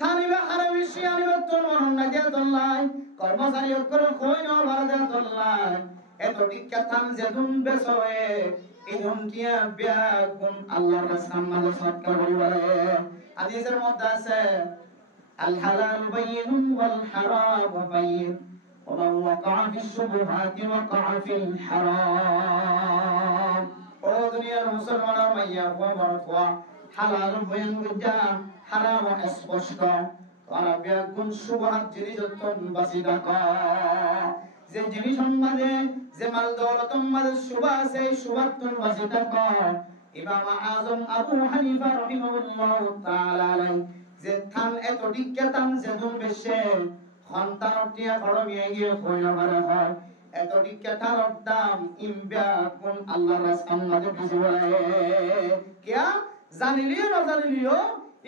থানিবা হারে বেশি আনিবা তোর মন না যে দল্লাই কর্মচারী অকর কই না ভাজা দল্লাই এত টিকা থান যেদুন বেসয়ে ইদুন কিয়া বিয়া কোন আল্লাহর রাস্তা মাল সরকার করি হাদিসের মধ্যে আছে আল হালাল বাইয়িন ওয়াল হারাম বাইয়িন ومن وقع في الشبهات وقع في الحرام ও দুনিয়ার মুসলমানরা মাইয়া ওয়া হালাল বয়ান বুঝা হারাম স্পষ্ট আর বেগুন শুবহাত জিনিস তন বাসি ডাকা যে জিনিস সম্মানে যে মাল দৌলত সম্মানে শুভ আছে শুভাত তন বাসি ডাকা ইমাম আজম আবু হানিফা রাহিমাহুল্লাহ তাআলা যে থান এত টিকা থান যেদুন বেশে সন্তানটিয়া খরমিয়ে গিয়ে কইনা মারা হয় এত টিকা থার দাম ইমবা কোন আল্লাহর রাস্তার মাঝে বুঝি বলে কিয়া জানিলিও না জানিলিও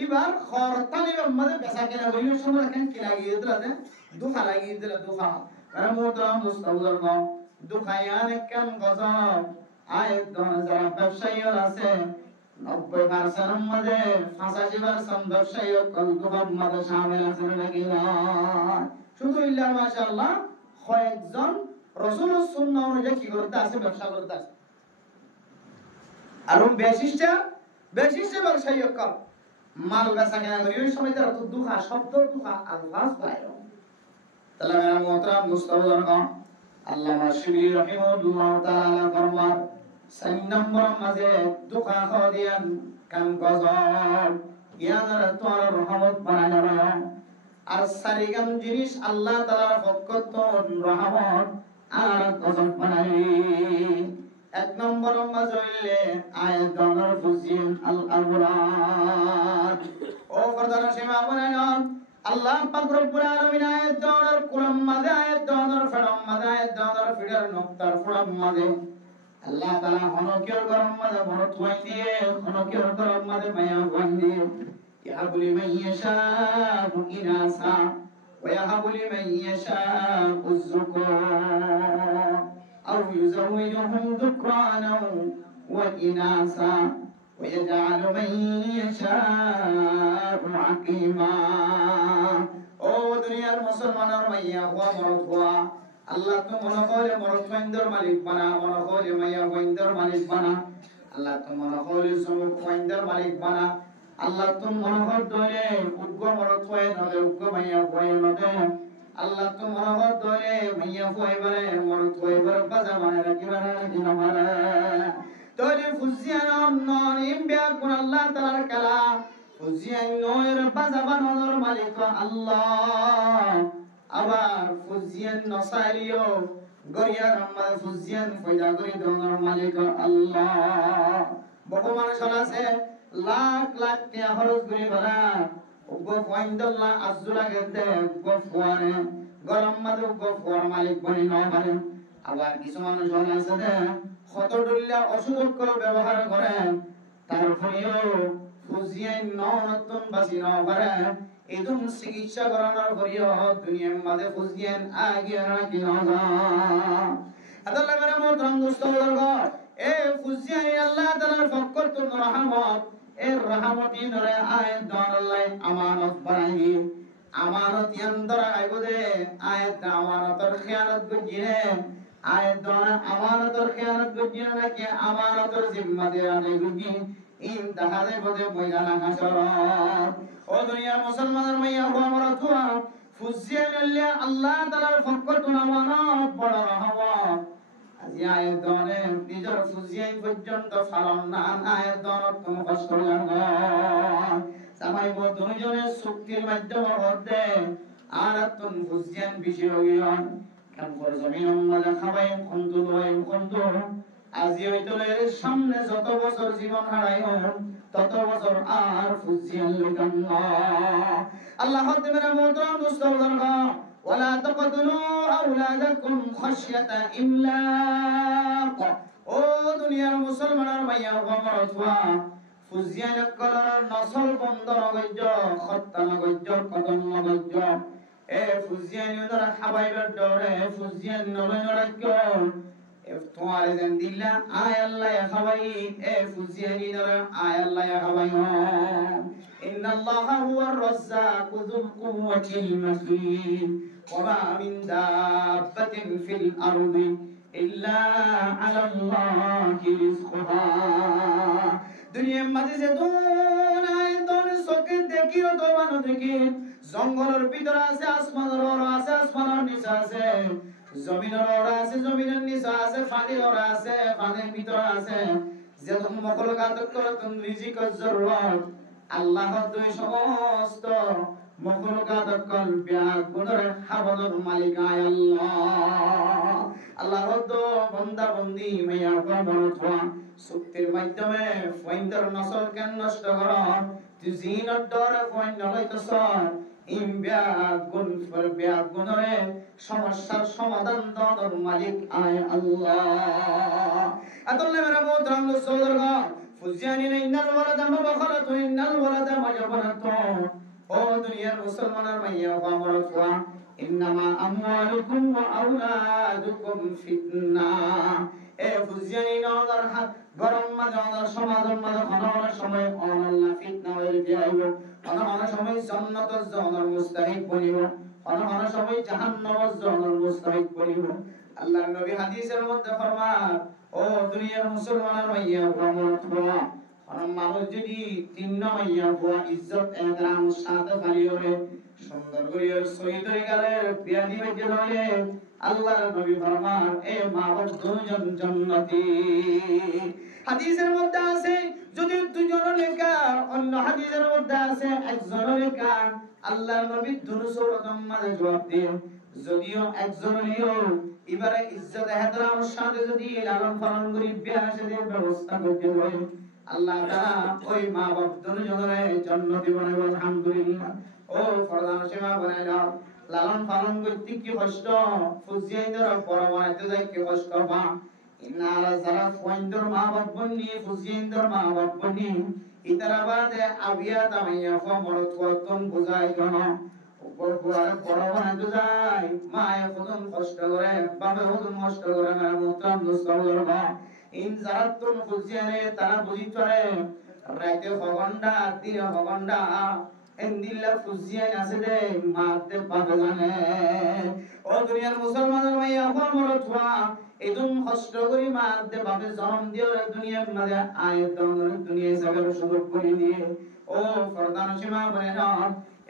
এবার খরতানিবার মাঝে বেচা কেনা করিও শুনো এখন কি লাগিয়ে দিলা যে দুখা লাগিয়ে দিলা দুখা আর মোটা মুস্তাউজার গাও দুখায়ান কেন গজব আয় দন যারা ব্যবসায়ী আছে 90% মাঝে 85% ব্যবসায়ী কল দুখার মাঝে শামিল আছে নাকি না শুধু ইল্লা মাশাআল্লাহ কয়েকজন রাসূলের সুন্নাহ অনুযায়ী কি করতে আছে ব্যবসা করতে আছে আর বেশিটা ব্যবসায়ী কল মাল বেচা কেনা করি ওই সময় তারা তো দুখা শব্দ দুখা আলফাজ পায় তাহলে মেরা মোহতারাম মুস্তাফার গান আল্লামা শিবলি রাহিমাহুল্লাহ তাআলা ফরমান 4 নম্বর মাঝে দুখা খাদিয়ান কাম গজব ইয়ানার তোর রহমত বানানো আর সারিগাম জিনিস আল্লাহ তাআলার পক্ষ থেকে রহমত আর গজব বানাই 1 নম্বর মাঝে হইলে আয়াতুল ফুজিন আল আওরাদ ও ফরদানা সীমা বানান আল্লাহ পাক রব্বুল আলামিন আয়াত দাওয়ার কুরআন মাঝে আয়াত দাওয়ার ফরম মাঝে আয়াত দাওয়ার ফিডার নক্তার ফরম মাঝে আল্লাহ তাআলা হনকের গরম মাঝে ভরত ওয়াই দিয়ে হনকের গরম মাঝে মায়া ওয়াই দিয়ে ইয়াহাবু লিমান ইয়াশাউ ইনাসা ওয়া ইয়াহাবু লিমান ইয়াশাউ যুকুর আও ইউযাওইজুহুম যুকরানা ওয়া ইনাসা ويجعل من يشاء عقيما ও দুনিয়ার মুসলমানের মাইয়া হওয়া মরদ হওয়া আল্লাহ তো মনে করে মরদ ফাইন্দার মালিক বানা মনে করে মাইয়া ফাইন্দার মালিক বানা আল্লাহ তো মনে করে সব ফাইন্দার মালিক বানা আল্লাহ তো মনে করে দলে উগ্র মরদ হয় নদে উগ্র মাইয়া হয় নদে আল্লাহ তো মনে করে দলে মাইয়া হয় বারে মরদ হয় বারে বাজা মানে রাখি বারে রাখি না মারে তোরে ফুজিয়ান নন ইমবিয়া কোন আল্লাহ তাআলার কালাম ফুজিয়ান নয়ের বাজাবানোর মালিক আল্লাহ আবার ফুজিয়ান নসারিও গরিয়া রহমান ফুজিয়ান ফয়দা করি দোনোর মালিক আল্লাহ বহু মানুষ আছে লাখ লাখ টাকা খরচ করে ভরা ওগো পয়েন্টল্লাহ আজুরা গেতে ওগো ফুয়ারে গরম মাদু ওগো ফুয়ার মালিক বনি ন পারে আবার কিছু মানুষ আছে কত ডুল্লা অসুযোগ করে ব্যবহার করে তারপরেও ফুজিয়াই নতুন বাসি ন পারে এদম চিকিৎসা করানোর পরেও দুনিয়ার মাঝে ফুজিয়ান আগে রাখি না আদাল্লাহ মেরা মোহতরম দোস্ত বুজুর্গ এ ফুজিয়ানি আল্লাহ তাআলার পক্ষ থেকে রহমত এর রহমতি নরে আয়াত দান আল্লাহ আমানত বানাই আমানত ইয়ান্দর আইবদে আয়াত আমানতর খিয়ানত বুঝিনে আয়াত দান আমানতর খিয়ানত বুঝিনে নাকি আমানতর জিম্মাদারি বুঝি ইমতিহানে বদে ময়দান হাসর ও দুনিয়ার মুসলমানের মাইয়া হুয়া মরাতুয়া ফুজিয়ানি আল্লাহ তাআলার পক্ষ থেকে আমানত বড় রহমত আজি আয়াত দানে নিজের ফুজিয়াই পর্যন্ত ফালন না আয়াত দান তুমি কষ্ট লাগা সামাই বো দুজনের শক্তির মাধ্যমে হতে আর তুন ফুজিয়ান বিষয় হইয়ান কাম করে জমিন মাঝে খাবাই খন্তু লয় খন্তু আজি হইতো এর সামনে যত বছর জীবন হারাই তত বছর আর ফুজিয়ান লইতাম না আল্লাহ হতে মেরা মোহতরম দোস্ত বুজুর্গ ولا تقتلوا أولادكم خشية إملاق ও দুনিয়ার মুসলমানের মাইয়া গমরতওয়া ফুজিয়ান কলার নসল বন্ধ নগজ্য খত্তা নগজ্য কদম নগজ্য এ ফুজিয়ান ধরা হাবাইবার ডরে ফুজিয়ান নলে নরাজ্য এ তোমার যেন দিলা আয় আল্লাহ খাবাই এ ফুজিয়ানি ধরা আয় আল্লাহ খাবাই ইন্নাল্লাহা হুয়ার রাজ্জাকু যুল কুওয়াতিল মাতিন وما من دابة في الأرض إلا على الله رزقها দুনিয়া মাঝে যে দুনিয়া চোখে দেখি ও দোবানো দেখি জঙ্গলের ভিতর আছে আসমানের ওর আছে আসমানের নিচে আছে জমিনের ওর আছে জমিনের নিচে আছে পানির ওর আছে পানির ভিতর আছে যে তুমি মখলুকাত করে তুমি রিজিকের জরুরত আল্লাহর দুই সমস্ত মখলুকাত কল বিয়াগুনের হাবনের মালিক আল্লাহ আল্লাহর তো বান্দা বান্দি মাইয়া গমরতওয়া শক্তির মাধ্যমে ফয়ন্তর নসল কেন নষ্ট কর তুই জিনত ডরে ফয়ন্ত লইতছ ইম বিয়াগুন ফর বিয়াগুনরে সমস্যার সমাধান দর মালিক আয় আল্লাহ আতল্লে মেরা মোহতরম দোস্তবুজুর্গ ফুজিয়ানি ইন্নাল ওয়ালাদা মাবখালাতু ইন্নাল ওয়ালাদা মাজবানাতু ও দুনিয়ার মুসলমানের মাইয়া গমরতওয়া ইন্নামা আমওয়ালুকুম ওয়া আওলাদুকুম ফিতনা এ ফুজিয়ানি নদর হাত গরম মাজার সমাজের মাঝে অনেক সময় আল্লাহ ফিতনা হয়ে যাইব অনেক সময় জান্নাতের জানার মুস্তাহিক বনিব অনেক সময় জাহান্নামের জানার মুস্তাহিক বনিব আল্লাহর নবী হাদিসের মধ্যে ফরমান ও দুনিয়ার মুসলমানের মাইয়া গমরতওয়া মানুষ যদি তিন মাইয়া বুয়া ইজ্জত একরাম সাথে পালিয়ে সুন্দর করে শহীদ হয়ে গেলে বিয়া দিবে যে আল্লাহর নবী ফরমান এ মা বাপ দুজন জান্নাতি হাদিসের মধ্যে আছে যদি দুজন লেখা অন্য হাদিসের মধ্যে আছে একজন লেখা আল্লাহর নবী দুরসুরতম মাঝে জবাব দিয়ে যদিও একজন নিও এবারে ইজ্জত এহতরাম সাথে যদি লালন পালন করি বিয়া সাথে ব্যবস্থা করতে হয় আল্লাহ তাআলা ওই মা বাপ দুজনের জান্নাতি বানাবে আলহামদুলিল্লাহ ও ফরমান সেবা বানাই দাও লালন পালন করতে কি কষ্ট ফুজিয়াইদের বড় বানাইতে যাই কি কষ্ট বা ইনারা যারা ফুইন্দর মা বাপ বনি ফুজিয়াইদের মা বাপ বনি ইতারা বাদে আবিয়া তামাইয়া ফমরত কতন বুঝাই গণ বড় বানাইতে যাই মায়ে কতন কষ্ট করে বাবা কতন কষ্ট করে না মুতাম দোস্তর বা ইন যারাতুন ফুজিয়ানে তারা বুঝি চলে রাতে হগন্ডা দিনে হগন্ডা এন্দিল্লা ফুজিয়ান আছে দে মাতে বাবা জানে ও দুনিয়ার মুসলমানের মাইয়া ফমরতওয়া এদম কষ্ট করি মাতে বাবা জন্ম দিও দুনিয়ার মাঝে আয়াত দুনিয়ায় যাবার সুযোগ করে দিয়ে ও ফরদান সীমা বনে না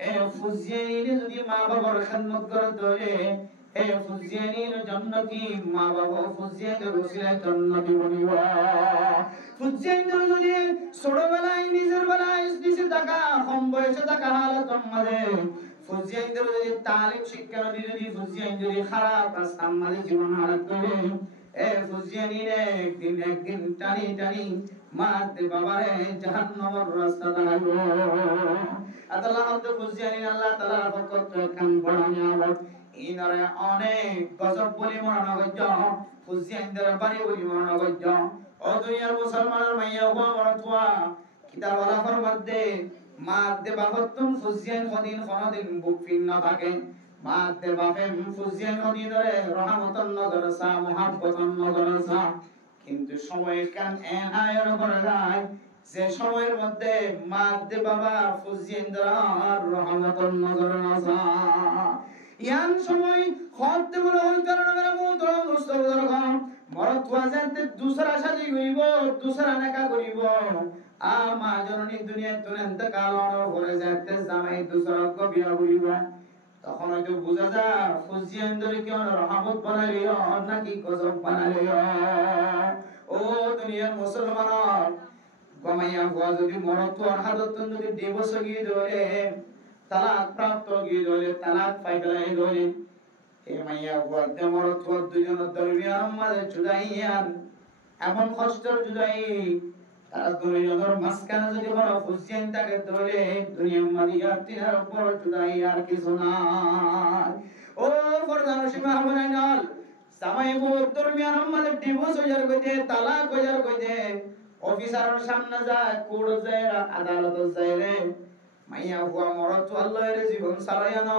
এ ফুজিয়ানি যদি মা বাবার খিদমত করে তোরে এ ফুজিয়ানির জান্নাতি মা বাবা ফুজিয়ানের ওসিলায় জান্নাতি বনিবা ফুজিয়ানির যদি ছোটবেলায় নিজের বেলায় নিচে থাকা কম বয়সে থাকা হালত মাঝে ফুজিয়ানির যদি তালিম শিক্ষা যদি ফুজিয়ানি যদি খারাপ রাস্তার মাঝে জীবন হারাত করে এ ফুজিয়ানির একদিন টানি টানি মাতে বাবারে জাহান্নামের রাস্তা দেখাবো আল্লাহ তো ফুজিয়ানি আল্লাহ তাআলার পক্ষ থেকে কাম বড়ানি আবার ইনারে অনেক গজব বলি মরণ গজ্জ ফুজিয়ানদের বাড়ি বলি মরণ গজ্জ ও দুনিয়ার মুসলমানের মাইয়া হুয়া মরতওয়া কিতাবলা ফরমাতে মাতে বাপতুন ফুজিয়ান খদিন খনদিন বুক ফিন্ন থাকে মাতে বাপে ফুজিয়ান খদিন ধরে রহমতন নজর সা মুহাব্বতন নজর সা কিন্তু সময় কান এন আয়র করে যায় যে সময়ের মধ্যে মাতে বাবা ফুজিয়ান ধরার রহমতন নজর সা ইয়ান সময় খতে বড় হই কারণ মেরা মন্ত্র মুস্তফার গাম মরত ওয়াজাতে দুসরা শাদি করিব দুসরা নাকা করিব আমা জননী দুনিয়া তুনন্ত কালন করে যাতে জামাই দুসরা কো বিয়া করিব তখন হয়তো বুঝা যা ফুজিয়ান ধরে কি রহমত বানালিও নাকি গজব বানালিও ও দুনিয়ার মুসলমান গমাইয়া হওয়া যদি মরত আর হাদত যদি দিবস গিয়ে ধরে তালাক প্রাপ্ত গিয়ে ধরে তালাক পাইলাই ধরে এ মাইয়া হওয়া মরত হওয়া দুজন দরমিয়ান মাঝে জুদাইয়ান এমন কষ্টের জুদাই তারা দুনিয়ার মাঝখানে যদি বড় ফুজিয়ান তাকে ধরে দুনিয়ার মালিয়ার তিনার উপর জুদাই আর কিছু নাই ও ফরদান সীমা বানাইনাল সামাই বহুত দরমিয়ান মাঝে ডিভোর্স হইয়ার কইতে তালাক হইয়ার কইতে অফিসারের সামনে যায় কোর্ট যায় আদালত যায় রে মাইয়া হুয়া মরত আল্লাহর জীবন সারায়া না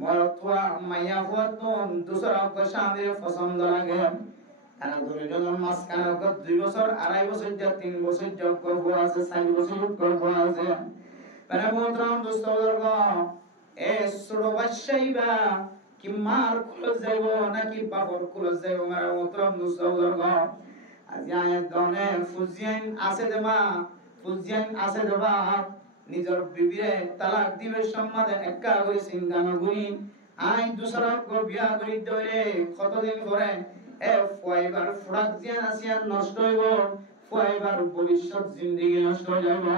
মরত হুয়া মাইয়া হুয়া তো দুসরা को স্বামীর পছন্দ লাগে তারা ধরে যখন মাসখানে 2 বছর 2.5 বছর যা 3 বছর যোগ করব আছে 4 বছর করব আছে মানে মোহতরম দোস্তবর্গ এ ছোড়ো বাদশাইবা কি মার খুলে যাইব নাকি বাবর খুলে যাইব মানে মোহতরম দোস্তবর্গ আজি আয়াত দনে ফুজিয়ান আছে দেমা ফুজিয়ান আছে দেবা নিজর বিবিরে তালাক দিবে সম্মাদে একা করে চিন্তা না করি আই দুসরা কো বিয়া করি দইলে কতদিন পরে এ ফয়বার ফুরাক জিয়ান আসিয়ান নষ্ট হইব ফয়বার ভবিষ্যৎ জিন্দেগি নষ্ট হয়ে যাবে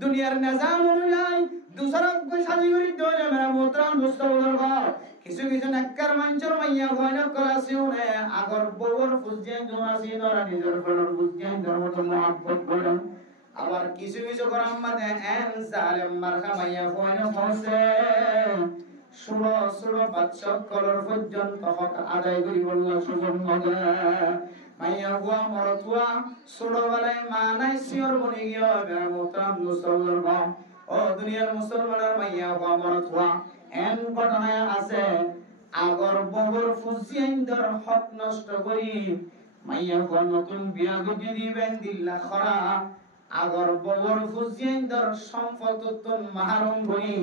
দুনিয়ার নিজাম অনুযায়ী দুসরা কো শাদি করি দইলে মেরা মোহতরম দোস্তবর্গ কিছু কিছু নেককার মানুষের মাইয়া ভয়না করাছিওনে আগর বউর ফুজিয়ান জমাসি নরা নিজের ফলর ফুজিয়ান ধর্মত মহব্বত করেন আবার কিছু কিছু গরম মানে এন জালেম মারখা মাইয়া ভয়না ফসে ষোলো ষোলো বাচ্চা কলর পর্যন্ত হক আদায় করি বললা সুজন মগে মাইয়া হুয়া মরতুয়া ষোলো বেলায় মা নাই শিওর বনি গিয়ে মোহতরম মুসলমান ও দুনিয়ার মুসলমানের মাইয়া হুয়া মরতুয়া এন ঘটনায় আছে আগর বউর ফুজিয়ানদের হক নষ্ট করি মাইয়া হুয়া নতুন বিয়া গজি দিবেন দিল্লা খরা আগর বউর ফুজিয়ানদের সম্পত্তন মাহারম করি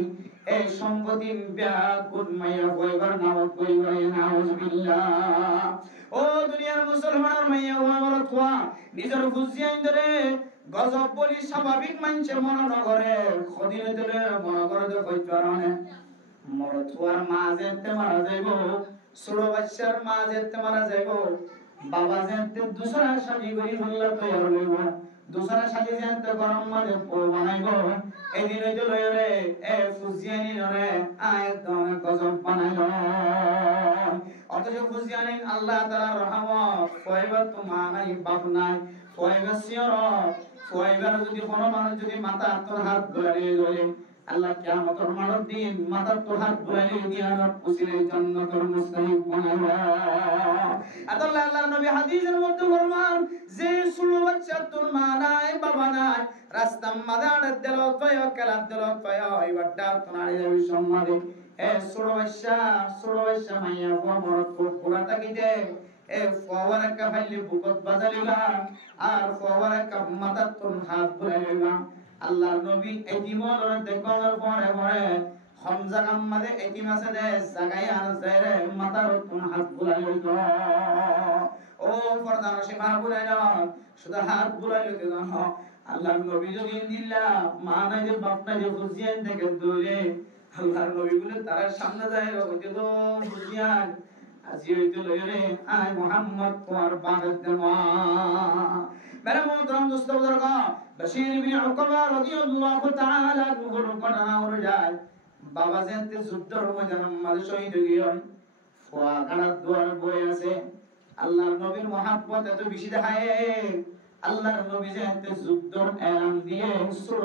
এই সম্পত্তি বিয়া গুড মাইয়া হইবার নাওত কইবা নাউজুবিল্লাহ ও দুনিয়ার মুসলমানের মাইয়া হুয়া মরতুয়া নিজের ফুজিয়ানদের গজব বলি স্বাভাবিক মানুষে মনে না করে খদিনে মনে করে তো কইতারানে মরতুয়ার মা যেতে মারা যাইব ছোট বাচ্চার মা যেতে মারা যাইব বাবা যেতে দুসরা শাদি করি হল্লা তৈরি হইব দুসরা শাদি যেতে গরম মাঝে পোল বানাইব এই দিন হইতে লইরে এ ফুজিয়ানি নরে আয় দনে গজব বানাইল অথচ ফুজিয়ানি আল্লাহ তাআলার রহমত ফয়বা তো মা নাই বাপ নাই ফয়বা সিয়র ফয়বার যদি কোনো মানুষ যদি মাথা তোর হাত ধরে ধরে আল্লাহ কিয়ামতের মাঠের দিন মাথার তো হাত ধরে দিয়া পুছিলে জান্নাতের মুস্তাহিক বানাইবা আল্লাহ আল্লাহর নবী হাদিসের মধ্যে ফরমান যে ষোলো বাচ্চা তোর মা নাই বাবা নাই রাস্তা মাদার দিল পায় কালাত দিল পায় এবারটা তোনারে যাবি সম্মানে এ ষোলো বাচ্চা মাইয়া ও মরত পুরা তাকিতে এ ফওয়ারা কা ফাইলে বুকত বাজালিবা আর ফওয়ারা কা মাথার তোর হাত ধরে আল্লাহর নবী এতিমর দেখবার পরে পরে হামজা গাম্মাদে এতিম আছে দে জাগাই আর জায়রে মাথার কোন হাত বুলাই লইতো ও ফরদান সীমা বুলাই না শুধু হাত বুলাই লইতো না আল্লাহর নবী যদি দিল্লা মা নাই যে বাপ নাই যে ফুজিয়ান থেকে দূরে আল্লাহর নবী বলে তার সামনে যায় কইতে তো ফুজিয়ান আজি হইতো লইরে আয় মুহাম্মদ তোমার বাগত দেওয়া মেরা মোহতরম দোস্তবর্গ বশীর বিন উকবা রাদিয়াল্লাহু তাআলা আনহুর ঘটনা অনুযায়ী বাবা যেতে যুদ্ধের ময়দানে মাঝে শহীদ হইলেন ফুয়া গাড়ার দুয়ার বই আছে আল্লাহর নবীর মহব্বত এত বেশি দেখায় আল্লাহর নবী যেতে যুদ্ধের এলান দিয়ে ছোট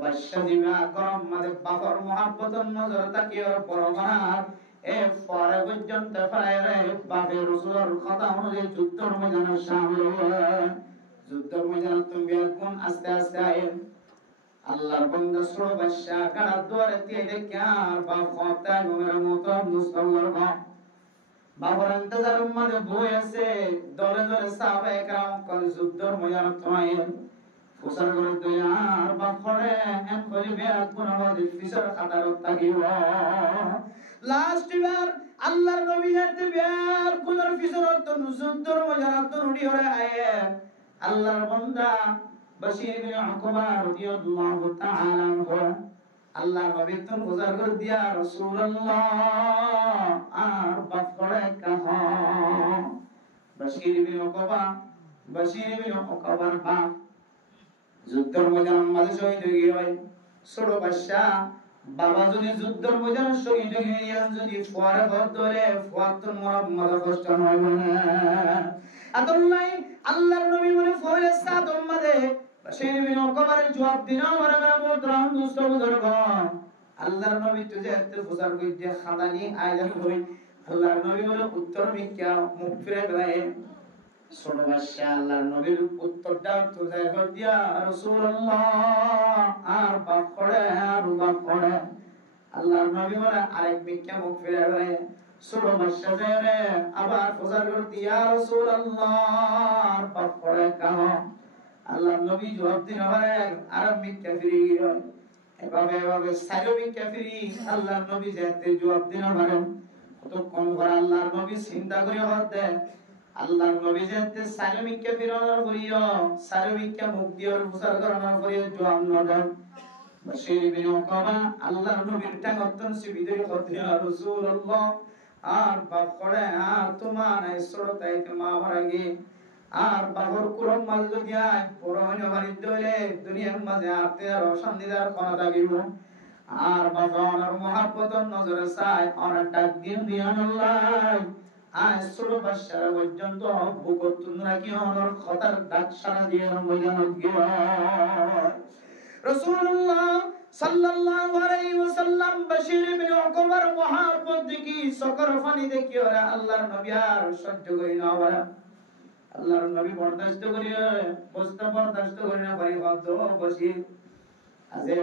বাচ্চা দিবা গরম মাঝে বাবার মহব্বতের নজর তাকিয়ে পরমানার এ পরে পর্যন্ত ফেরায় রে বাপের রাসূলের কথা অনুযায়ী যুদ্ধের ময়দানে শামিল হলেন যুদ্ধর ময়দানে তুমি বেগুন আস্তে আস্তে আয়েন আল্লাহর বান্দা ছোট বাদশা কারা দুয়ারে দিয়ে দেখে আর বাপ কথা গোমের মতো মুসল্লার বাবার ইন্তজার মধ্যে বই আছে দলে দলে সাহাবায়ে کرام কোন যুদ্ধর ময়দানে তোমায় ফুসার করে দুই আর বাপ করে এন করিবে কোন আমাদের ফিসর খাতার তাকিব লাস্ট বার আল্লাহর নবী যেতে বিয়ার কোন ফিসর তো যুদ্ধর ময়দানে তো রুডি হয়ে আয়ে আল্লাহর বান্দা বশীর বিন উকবা রাদিয়াল্লাহু তাআলা আনহু আল্লাহর নবী তো ফুসার করে দিয়া রাসূলুল্লাহ আর বাপ করে কাহ বশীর বিন উকবার বাপ যুদ্ধর ময়দানে মাঝে শহীদ হয়ে গিয়ে ছোট বাদশা বাবা যদি যুদ্ধর ময়দানে শহীদ হয়ে গিয়ে যদি ফুয়ার ঘর ধরে ফুয়ার তো মরা কষ্ট নয় বলে আদল্লাই আল্লাহর নবী বলে ফুয়ার সাথ উম্মদে বশীর বিন উকবার জবাব দিনা মারা মোহতরম দোস্ত বুজুর্গ আল্লাহর নবী তুজে এত ফুসার কইতে খাদানি আইলা হই আল্লাহর নবী বলে উত্তর মিক্কা মুখ ফিরে গেলে ছোট বাদশা আল্লাহর নবীর উত্তরটা তো যায় দিয়া রাসূলুল্লাহ আর বাপ করে আল্লাহর নবী বলে আরেক মিক্কা মুখ ফিরে গেলে ছোট বাদশা যায় আবার ফুসার করে দিয়া রাসূলুল্লাহ আর বাপ করে কাহ আল্লাহর নবী জবাব দিন আর মিক্কা ফিরে গেল এভাবে সাইরবি কাফিরি আল্লাহর নবী যেতে জবাব দিন তো কোন করে আল্লাহর নবী চিন্তা করে হতে আল্লাহর নবী যেতে সাইরবি কাফিরর করিও সাইরবি কা মুক্তির ফুসার করানোর করিও জবাব নদেন বশীর বিন উকবা আল্লাহর নবীর টাঙ্গতন সিবিদের হতে রাসূলুল্লাহ আর বাপ করে আর তোমার এই সরতাই মা মারাগে আর বাবর কুরম মাল যদি আই পরনে বাড়ি দইলে দুনিয়ার মাঝে আতে আর অশান্তিদার কোন দাবিব আর বাবার মহব্বতর নজরে চাই আর ডাক দিন আল্লাহ আজ ছোট বাদশার পর্যন্ত বুকতুন রাখি অনর খতার ডাক সারা দিয়ে ময়দানত গিয়া রাসূলুল্লাহ সাল্লাল্লাহু আলাইহি ওয়াসাল্লাম বশীর বিন উকবার মহব্বত দেখি সকর ফানি দেখি ওরা আল্লাহর নবী আর সহ্য করি না ওরা আল্লাহর নবী বরদাস্ত করিয়া বরদাস্ত করি না ভাই বাদ বশীর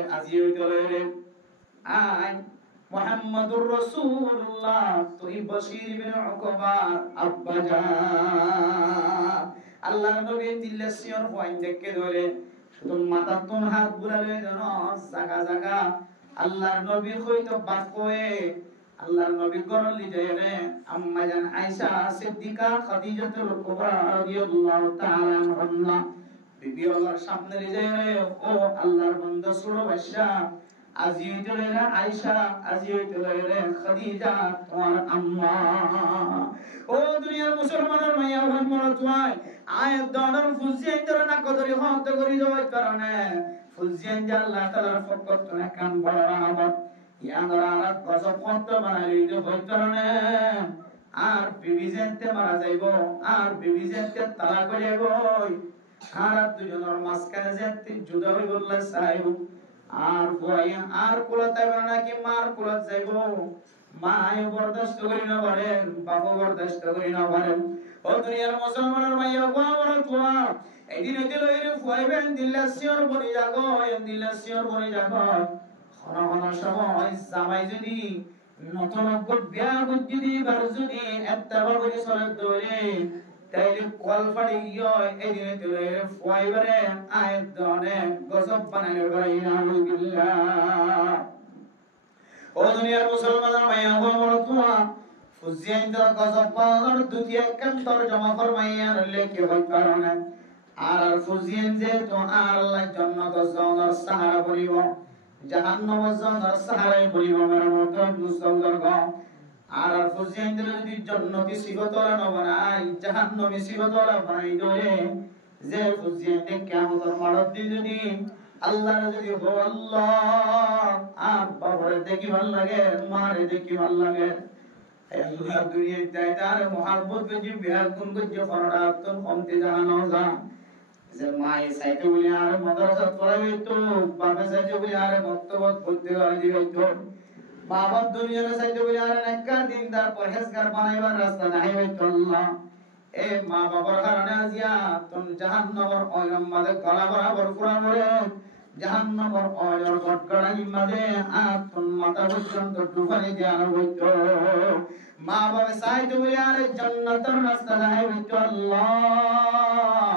আজি হইতো রে আই মুহাম্মাদুর রাসূলুল্লাহ তুই বশীর বিন উকবা আব্বা জান আল্লাহর নবী দিল্লাসিয়র পয়েন্ট দেখে ধরে শুধু মাথা তোন হাত বুলালে জানো জাগা আল্লাহর নবী হইতো বাপ কয়ে আল্লাহর নবী গরলি যায় আম্মা জান আয়েশা সিদ্দিকা খাদিজাতুল কুবরা রাদিয়াল্লাহু তাআলা আনহা বিবি আল্লাহর সামনে যায় ও আল্লাহর বান্দা ছোট বাদশা আজি হইতলে না আয়েশা আজি হইতলে রে খাদিজা তোমার আম্মা ও দুনিয়ার মুসলমানের মাইয়া ভাই মরা তুই আয়াত দনার ফুজিয়ে তোরা না কদরি হত করি দেওয়ার কারণে ফুজিয়ে আল্লাহ তাআলার ফকত না কান বড় রহমত ইয়ানরা গজব ফন্ত বানাই দিও হইতরনে আর বিবিজেনতে মারা যাইব আর বিবিজেনতে তালাক হয়ে যাইব আর দুজনের মাঝখানে যেতে জুদা হই বললে চাইব আর ভয় আর কোলাতে নাকি মার কোলাতে যাইব মায় বরদাস্ত করি না পারেন বাবা বরদাস্ত করি না পারেন ও দুনিয়ার মুসলমানের মাইয়া গো আমার তোয়া এদিন এদিন লইরে ফুয়াইবেন দিল্লাসিয়র বনি জাগো দিল্লাসিয়র বনি জাগো কোন সময় জামাই যদি নতুন বিয়া যদি বার যদি একটা বাবুরি চলে ধরে তাইলে কল ফাড়ি গিয়ে এদিনে তুলে ফুয়াইবারে আয়াত দনে গজব বানাইলে ভাই নাউযুবিল্লাহ ও দুনিয়ার মুসলমানের মাইয়া গো আমার তোয়া ফুজিয়ান দর গজব পাওয়ার দুটিয়া কান তরজমা ফরমাইয়ার লেখে হয় কারণে আর ফুজিয়ান যে তো আর আল্লাহ জান্নাত জান্নার সাহারা বলিব জাহান্নাম জান্নার সাহারায় বলিব আমার মত মুসলমান গো আর ফুজিয়ান যদি জান্নাতি সিবতরা ন বানাই জাহান্নামী সিবতরা বানাই দরে যে ফুজিয়ান কিয়ামতের মারত যদি আল্লাহর যদি হো আল্লাহ আর বাবারে দেখি ভাল লাগে মারে দেখি ভাল লাগে আল্লাহ দুনিয়ায় তাইতার মোহাব্বত যে বিহার কোন যে ফরারাতন কমতে জানো যা যে মাই সাইতে বলি আর মাদ্রাসা পড়াই তো বাবা সাইতে বলি আর মক্তবত বলতে গালি দিই তো বাবা দুনিয়ার সাইতে বলি আর নেককার দিনদার পরহেজগার বানাইবার রাস্তা নাই হইতো আল্লাহ এ মা বাবার কারণে আজিয়া তুম জাহান্নামের অয়ন মাঝে গলা বরাবর পুরা মরে জাহান্নামের অয়ন গটগড়াই মাঝে আতুন মাথা পর্যন্ত ডুবাই দেওয়া হইতো মা বাবা চাইতো আর জান্নাতের রাস্তা দেখাই হইতো আল্লাহ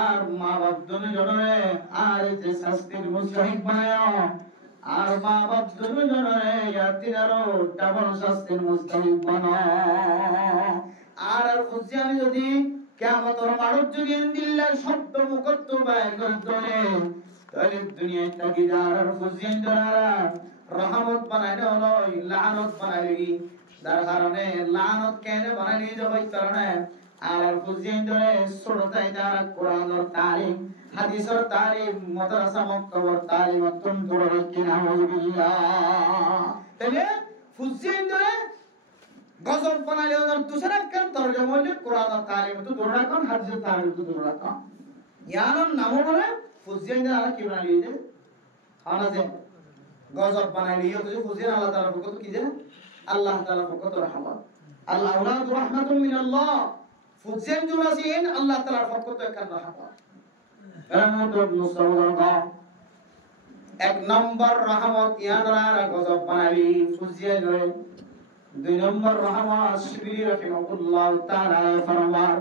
আর মা বাপ দুজনে আর এই যে শাস্তির মুস্তাহিক বানায় আর মা বাপ দুজনে ইয়াতিনারও ডাবল শাস্তির মুস্তাহিক বানায় আর খুঁজছি আমি যদি কিয়ামতের মারুত যুগে দিল্লাহ শব্দ মুকদ্দ বাইর করে তাহলে দুনিয়ায় থাকি আর খুঁজছি ধরা রহমত বানাইলে হলো লানত বানাইলি যার কারণে লানত কেন বানাইলি জবাই কারণে আর খুঁজছি ধরে ছোটতাই যারা কোরআনের তালিম হাদিসের তালিম মাদ্রাসা মক্তবর তালিম তুম ধরে কিনা নাউযুবিল্লাহ তাহলে খুঁজছি ধরে গজব বানাইলে ওদের দুসরা কান তরজমা হইলে কোরআনের তালিম তো ধরে রাখুন হাদিসের তালিম তো ধরে রাখুন ইয়ানোর নামও বলে ফুজিয়ান যারা কি বানাইলি যে খানা যে গজব বানাইলি তো যে ফুজিয়ান আল্লাহ তাআলার পক্ষ থেকে কি যে আল্লাহ তাআলার পক্ষ থেকে রহমত আল্লাহ আউলাদ রাহমাতুম মিনাল্লাহ ফুজিয়ান জুরাসিন আল্লাহ তাআলার পক্ষ থেকে একটা রহমত রহমতুল মুসাওয়াদা এক নম্বর রহমত ইয়ানরা গজব বানাইলি ফুজিয়ান হয়ে দুই নম্বর রহমত শিবিরি রাহিমাহুল্লাহ তাআলা ফরমান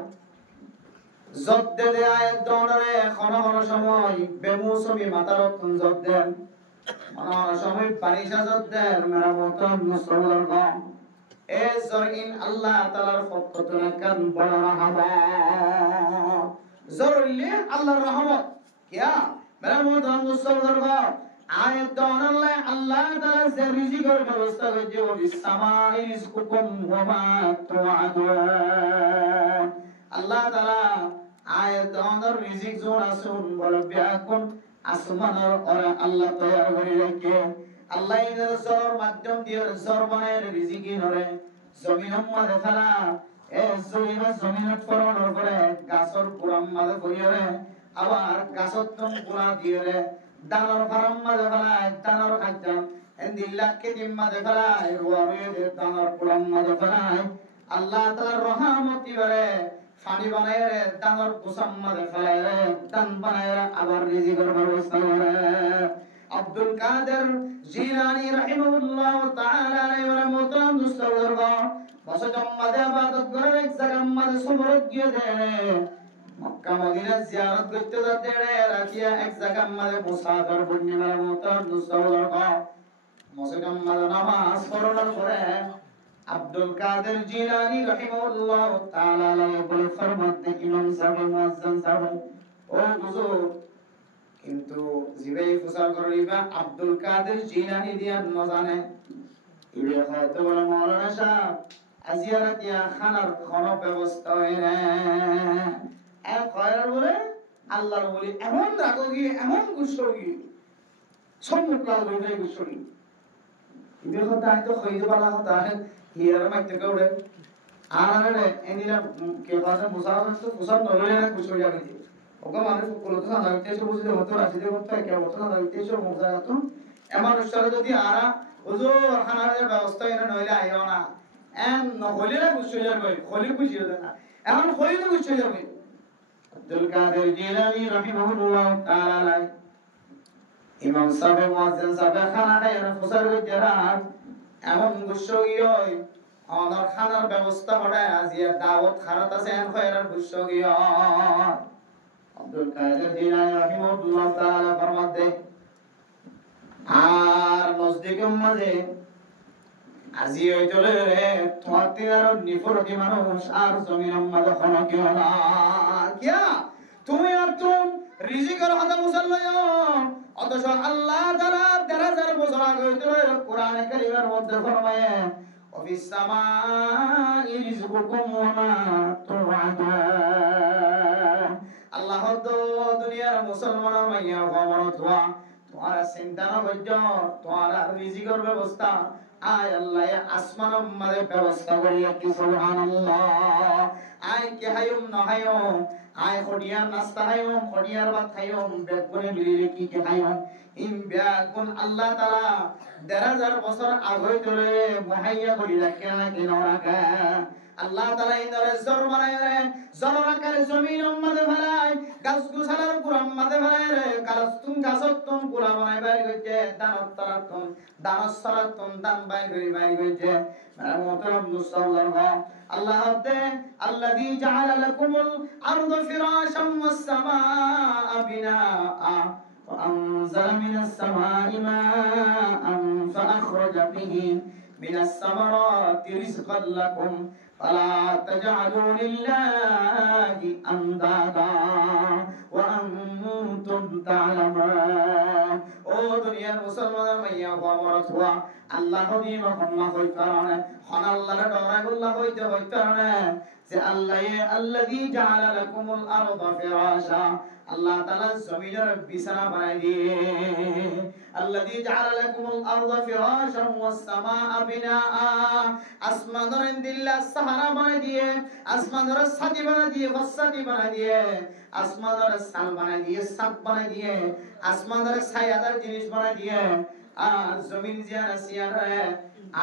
জদ্দে দে আয়াত দনরে খন সময় বেমৌসুমি মাতারতন জদ্দেন সময় বারিশা জদ্দের মেরামতন মুসলমান গম এ জরিন আল্লাহ তাআলার পক্ষ থেকে কান বড় রহমত জরুরি আল্লাহর রহমত কিয়া মেরামতন মুসলমান গম আয়াত দনরে আল্লাহ তাআলা যে রিজিকের ব্যবস্থা করেছে ও বিসমাই রিজকুকুম ওয়া মা তুআদুন আল্লাহ তাআলা আয়াত অনর রিজিক জোন আসুন বল বিয়াকুন আসমানের ওরা আল্লাহ তৈয়ার করে রাখে আল্লাহ এর জোর মাধ্যম দিয়ে জোর বানায় রিজিকি ধরে জমিনের মধ্যে ফেলা এ জমিনের ফলনের করে গাছর পুরাম মাঝে করিয়ে আবার গাছর তুম পুরা দিয়ে দানর ফারাম মাঝে ফেলায় দানর খাদ্য এন্দিল্লাহকে দিম মাঝে ফেলায় রুয়া রুয়ে দানর পুরাম মাঝে ফেলায় আল্লাহ তাআলার রহমতি বাড়ে ফানি বানায় রে দানর কুসাম্মা দেখায় রে দান বানায় রে আবার রিজিকের ব্যবস্থা করে আব্দুল কাদের জিলানী রাহিমাহুল্লাহ তাআলা আলাইহি ওয়া মুতাম দুস্তবর্গ বসে জম্মাদে ইবাদত করে এক জায়গা মাঝে সুবরত গিয়ে দেয় মক্কা মদিনা জিয়ারত করতে যেতে রে রাখিয়া এক জায়গা মাঝে মুসাফির বুনিমার মুতাম দুস্তবর্গ বসে জম্মাদে নামাজ পড়ার পরে আব্দুল কাদের জিলানী রাহিমাহুল্লাহ তাআলা আলাইহি বলে ফরমাতে ইমাম সাহেব মুয়াজ্জিন সাহেব ও হুজুর কিন্তু জিবে ফুসাল করিবা আব্দুল কাদের জিলানী দিয়া ন জানে ইবে হয়তো বলে মাওলানা সাহেব আজিয়ারাতিয়া খানার কোন ব্যবস্থা হয় না আর কয়রার বলে আল্লাহর বলি এমন রাগগি এমন গুসগি সম্মুখ লাগবে গুসগি ইবে কথা তো কইতে পারা কথা হিয়ার মাইতে গৌড়ে আনারে এনিরা কে পাশে মুসাফির তো মুসাফ নলে না কুছ হয়ে যাবে ওকে মানুষ কলতো না লাগতেছে বুঝতে হতো রাশি দেব তো কে হতো না লাগতেছে মুসা তো এমন উচ্চারণ যদি আরা হুজুর খানার ব্যবস্থা এনে নইলে আইও না এন নহলে না কুছ হয়ে যাবে খলি খুশি হতো না এমন হই না কুছ হয়ে যাবে আব্দুল কাদের জিলানী রাহিমাহুল্লাহ তাআলা ইমাম সাহেব মুয়াজ্জিন সাহেব খানারে ফুসার গজরাত এমন গুসগি হয় আমার খানার ব্যবস্থা করে আজিয়া দাওয়াত খারাত আছে এন খয়রার গুসগি হয় আব্দুল কাদের জিলানী রাহিমাহুল্লাহ তাআলা ফরমাতে আর নজদিকের মাঝে আজি হইতলে রে তোমার তিনার নিফরতি মানুষ আর জমিনের মাঝে কোন কি হলা কিয়া তুমি আর তুমি রিজিকের কথা মুসাল্লায় অথচ আল্লাহ তাআলা 10000 বছর আগে হইতলে কোরআনে কারীমের মধ্যে ফরমায়ে ওফিস সামাই রিজকুকুম ওয়া মা তুআদুন আল্লাহ তো দুনিয়ার মুসলমান মাইয়া খবর তোমার চিন্তা না করছো তোমার রিজিকের ব্যবস্থা আয় আল্লাহ আসমানের মাঝে ব্যবস্থা করিয়া কি সুবহানাল্লাহ আয় কে হায়ুম না হায়ুম আয় খড়িয়ার নাস্তা হায়ুম খড়িয়ার ভাত হায়ুম বেগুনে মিলিয়ে কি কে হায়ুম ইমবিয়াকুন আল্লাহ তাআলা ১,৫০০ বছর আগে ধরে মুহাইয়া করি রাখে না কেন রাখা আল্লাহ তাআলা ইনরে জর বানায় রে জর রাখার জমিন উম্মতে ফেলায় গাছ গুছালার কুরাম মাঝে ফেলায় রে গাছতুন গাছতুন কুলা বানায় বাইর হইছে দানস্তরাতুন দান বাইর হইছে মোহতারাম মুসল্লাহ আল্লাহ তে আল্লাযী জাআলা লাকুমুল আরদা ফিরাশাম ওয়াস সামাআ বিনাআ وأنزل من السماء ماء فأخرج به من الثمرات رزقا لكم فلا تجعلوا لله أندادا وأنتم تعلمون ও দুনিয়ার মুসলমান ভাইয়া বাবারা তোয়া আল্লাহ দিয়ে মহম্মদ হই কারণে হন আল্লাহর ডরাগুল্লাহ হইতে কারণে যে আল্লাযী জাআলা লাকুমুল আরদা ফিরাশা আল্লাহ তাআলা জমিনের বিছানা বানাই দিয়ে আল্লাযী জাআলা লাকুমুল আরদা ফিরাশান ওয়াস সামাআ বিনাআ আসমানের দিল্লা সাহারা বানাই দিয়ে আসমানের ছাতি বানাই দিয়ে ওয়াসাতি বানাই দিয়ে আসমানের সাল বানাই দিয়ে সাত বানাই দিয়ে আসমানের ছায়াদার জিনিস বানাই দিয়ে আর জমিন জিয়ানা সিয়ারে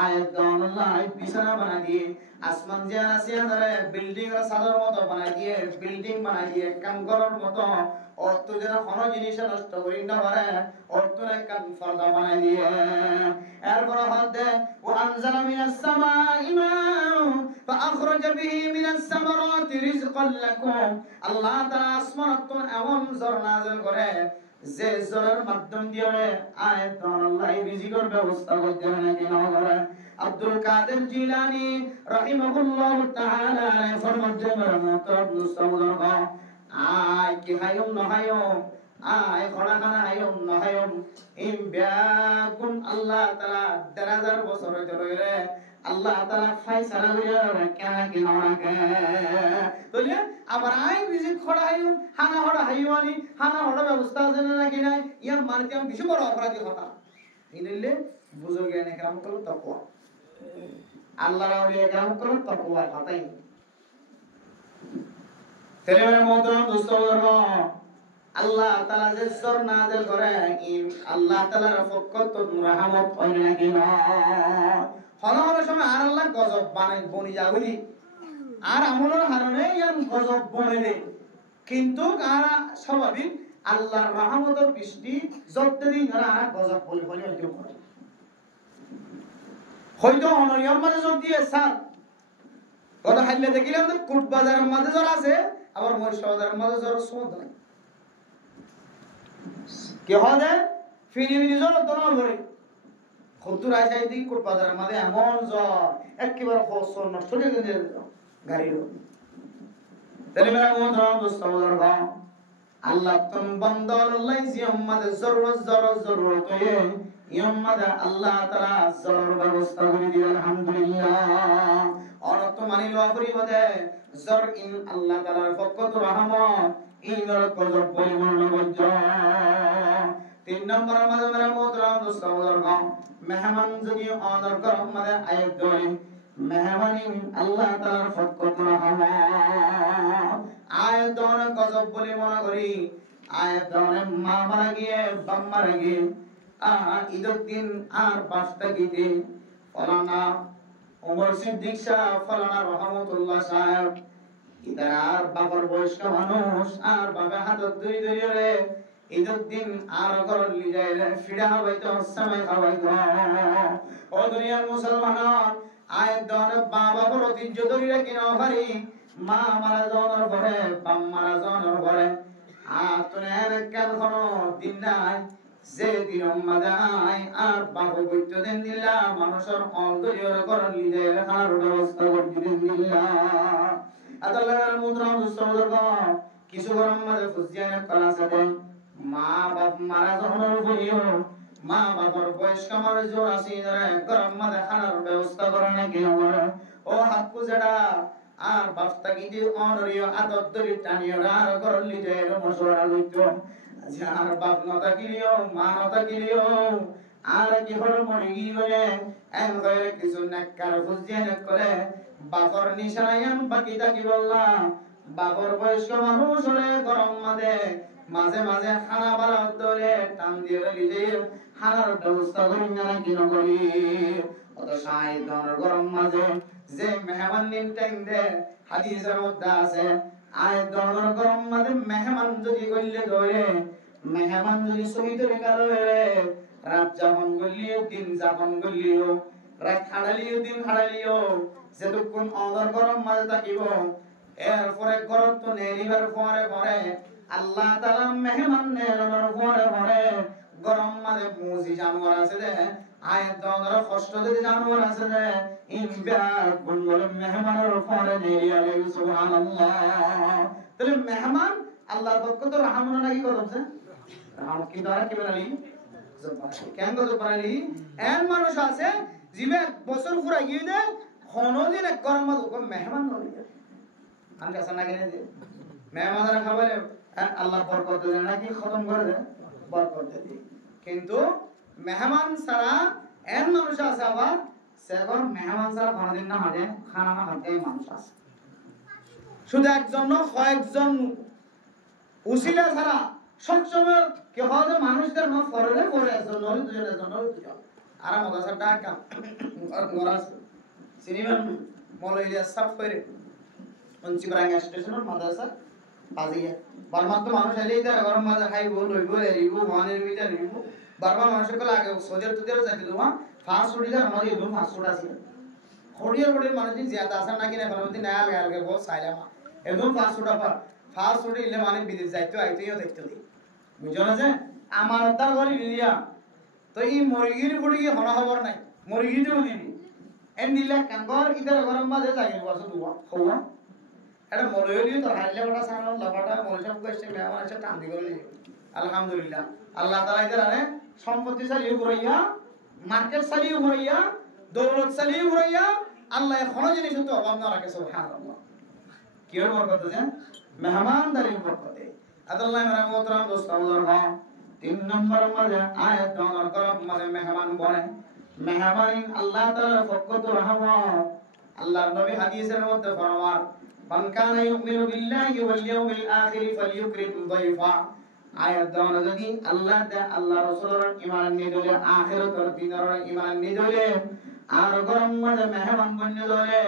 আয়াত দান আল্লাহ বিছানা বানাই দিয়ে আসমান জিয়ানা সিয়ারে বিল্ডিং এর সাদার মতো বানাই দিয়ে বিল্ডিং বানাই দিয়ে কাম করার মতো অর্থ যেন কোনো জিনিস নষ্ট করি না পারে অর্থরে কাম ফরদা বানাই দিয়ে এরপর হতে ও আনজালা মিনাস সামাই মাআ فأخرج به من الثمرات رزقا لكم আল্লাহ তাআলা আসমানত এমন ঝড় নাযিল করে যে ঝড়ের মাধ্যম দিয়ে আয়াত আল্লাহ রিজিকের ব্যবস্থা করতে নাকি না করে আব্দুল কাদের জিলানী রাহিমাহুল্লাহ তাআলা ফরমাতে মোহতারাম মুসতাওয়া আয় কি হায়ুম না হায়ুম আয় খড়া খানা হায়ুম না হায়ুম ইমবিয়াকুন আল্লাহ তাআলা ১,৫০০ বছর ধরে আল্লাহ তাআলা ফয়সালা করে কেন কি না রাখে বলে আবার আই রিজিক খড়া হায়ুম হানা খড়া হাইওয়ানি হানা খড়া ব্যবস্থা আছে নাকি নাই ইয়ার মানতে আমি বেশি বড় অপরাধী হতা ইনলে বুঝো জ্ঞানে কাম করো তাকওয়া আল্লাহর আউলিয়া কাম করো তাকওয়া হতাই তেলেবেলা মোহতারাম দোস্তগণ আল্লাহ তাআলা যে ঝড় নাযিল করে আল্লাহ তাআলার পক্ষ থেকে রহমত হয় নাকি না হন সময় আর আল্লাহ গজব বানাই বনি যাবি আর আমলের কারণে ইয়ার গজব বনে দে কিন্তু আর স্বাভাবিক আল্লাহর রহমতের বৃষ্টি যতদিন ধরে আর গজব বলি বলি হয়তো অনরিয়ম মানে যদি স্যার কত হাইলে দেখিলাম তো কুট বাজারের মাঝে জ্বর আছে আবার মহিষা বাজারের মাঝে জ্বর সমুদ্র কে হবে ফিনি ফিনি জ্বর তো না ধরে খুতুর আইসাই দিই কুট বাজারের মাঝে এমন জ্বর একেবারে খোঁজ নষ্ট হয়ে গেছে গাড়ির তাহলে মেরা মোহতারাম দোস্তগণ আল্লাহ তুম বান্দাল্লাহ জিয়াম্মাদ জরুরত হয়ে ইয়াম্মাদ আল্লাহ তাআলা জরুর ব্যবস্থা করে দিয়ে আলহামদুলিল্লাহ অর্থ মানিল পরিবদে জর ইন আল্লাহ তাআলার পক্ষ থেকে রহমত ইনর গজব পরিমাণ গজ্জ ৩ নম্বর আমাদের মেরা মোহতারাম দোস্তগণ মেহমান যদি অনার করম মানে আয়াত ধরে মেহমানি আল্লাহ তাআলার পক্ষ থেকে রহমত আয়াত ধরে গজব বলে মনে করি আয়াত ধরে মা মারা গিয়ে বাপ মারা গিয়ে ঈদের দিন আর ৫টা গীতে ফলানা ওমর সিদ্দিক শাহ ফলানা রহমতুল্লাহ সাহেব ইদার আর বাবার বয়স্ক মানুষ আর বাবা হাতত ধরি ধরি রে ঈদের দিন আর ঘর লি যায় রে ফিরা হইতো সময় খাওয়াইতো ও দুনিয়ার মুসলমান আয়াত ধরে বাবা বড় ঐতিহ্য ধরি রাখি না পারি মা মারা যাওয়ার পরে বাপ মারা যাওয়ার পরে আর তোর কেন কোনো দিন নাই যে দিন মাদাই আর বাবু বৈদ্য দিন দিলা মানুষের অন্তরিয়র করণ লিজে রাখার ব্যবস্থা করে দিন দিলা আদালার মুদ্রা দুস্তগণ কিছু গরম মাঝে ফুজিয়ানে করা সাথে মা বাপ মারা যাওয়ার পরেও মা বাবার বয়স্ক মানুষ জোর আসি যারা গরম মাঝে খানার ব্যবস্থা করে নাকি ও হাত পুজেরা আর বাপটা কি যে অনরিয় আদর ধরি টানিও আর করণ লিজে মশলা লইত আর বাপ নতা কিলিও মা নতা কিলিও আর কি হল মরে গিয়ে এম করে কিছু নেককার ফুজিয়ানে করে বাপর নিশানায়ান বাকি থাকি বললাম বাপর বয়স্ক মানুষ হলে গরম মাদে মাঝে মাঝে খানা বাড়া ধরে টান দিয়ে রেখে খানার ব্যবস্থা করি না কি না করি অত সাহিত্য গরম মাঝে যে মেহমান নিন ট্যাং দে হাদিসের মধ্যে আছে আয় দর গরম মাঝে মেহমান যদি গইলে ধরে মেহমান যদি সহি তরিকা রয়ে রাত যাপন করলিও দিন যাপন করলিও রাত হারালিও দিন হারালিও যেটুকুন অদর গরম মাঝে থাকিব এরপরে গরম তো নেরিবার পরে পরে আল্লাহ তাআলা মেহমান নেরানোর পরে পরে গরম মাঝে মুজি জানোয়ার আছে দে আয়াত দর কষ্ট দিতে জানোয়ার আছে দে ইনবিয়ার কোন বলে মেহমানের পরে নেরিয়া সুবহানাল্লাহ তাহলে মেহমান আল্লাহর পক্ষ তো রহমান নাকি করছে রহমত কি দ্বারা কি বানালি কেন তো বানালি এমন মানুষ আছে জিবে বছর পুরা গিয়ে দে কোনদিন এক গরম মাঝে মেহমান নলি আমি কাছে না কিনে দে মেহমানরা খাবারে আল্লাহ বরকত দেন নাকি খতম করে দেন বরকত দেন কিন্তু মেহমান ছাড়া এন মানুষ আছে আবার সেগর মেহমান ছাড়া কোনদিন না হাতে খানা না হাতে মানুষ আছে শুধু একজন না কয়েকজন উসিলা ছাড়া সবসময় কে হয় মানুষদের না ফরলে পড়ে একজন নয় দুজনের জন্য আর মাদ্রাসা ঢাকা আর গরাস সিনেমা মৌলানা সব করে মঞ্চিবরাঙ্গা স্টেশনের মাদ্রাসা বাজিয়া বারবার তো মানুষ এলেই তার গরম মাঝে খাইব লইব এরিব মনের ভিতরে এরিব বারবার মানুষের কলে আগে সোজের তুদের যাইতে দেওয়া ফাস্ট ফুড যার আমাদের একদম ফাস্ট ফুড আছে খড়িয়ার বড়ের মানুষ জিয়াদা আছে নাকি না কোনো দিন আল গাল গে বহুত সাইলামা একদম ফাস্ট ফুড আবার ফাস্ট ফুড ইলে মানে বিদেশ যাইতো আইতেও দেখতে দি বুঝছো না যে আমার উদ্ধার করি দিয়া তো এই মুরগির বুড়ি হনা খবর নাই মুরগি তো দিবি এন দিলে কাঙ্গর ইদার গরম মাঝে জাগির বসে দুয়া হওয়া এটা মরইলি তো হাইলে বড় সারা লাভাটা মরসব কইছে মেহমান আছে টান দিগলি আলহামদুলিল্লাহ আল্লাহ তাআলা এদের আরে সম্পত্তি চালিয়ে ঘুরাইয়া মার্কেট চালিয়ে ঘুরাইয়া দৌলত চালিয়ে ঘুরাইয়া আল্লাহ কোন জিনিস তো অভাব না রাখে সুবহানাল্লাহ কি এর বরকত আছে মেহমানদারির বরকতে আল্লাহ মেরা মোহতরম দোস্ত বুজুর্গ 3 নম্বর মাঝে আয়াত দনর করব মাঝে মেহমান বলে মেহমান আল্লাহ তাআলার পক্ষ থেকে রহমত আল্লাহর নবী হাদিসের মধ্যে ফরমান মান কানা ইউমিনু বিল্লাহি ওয়াল ইয়াউমিল আখির ফালইউকরিম যায়ফা আয়াত দন যদি আল্লাহ দা আল্লাহ রাসূলের ঈমান নিয়ে দলে আখিরাতের দিনের ঈমান নিয়ে দলে আর গরম মাঝে মেহমান বনে দলে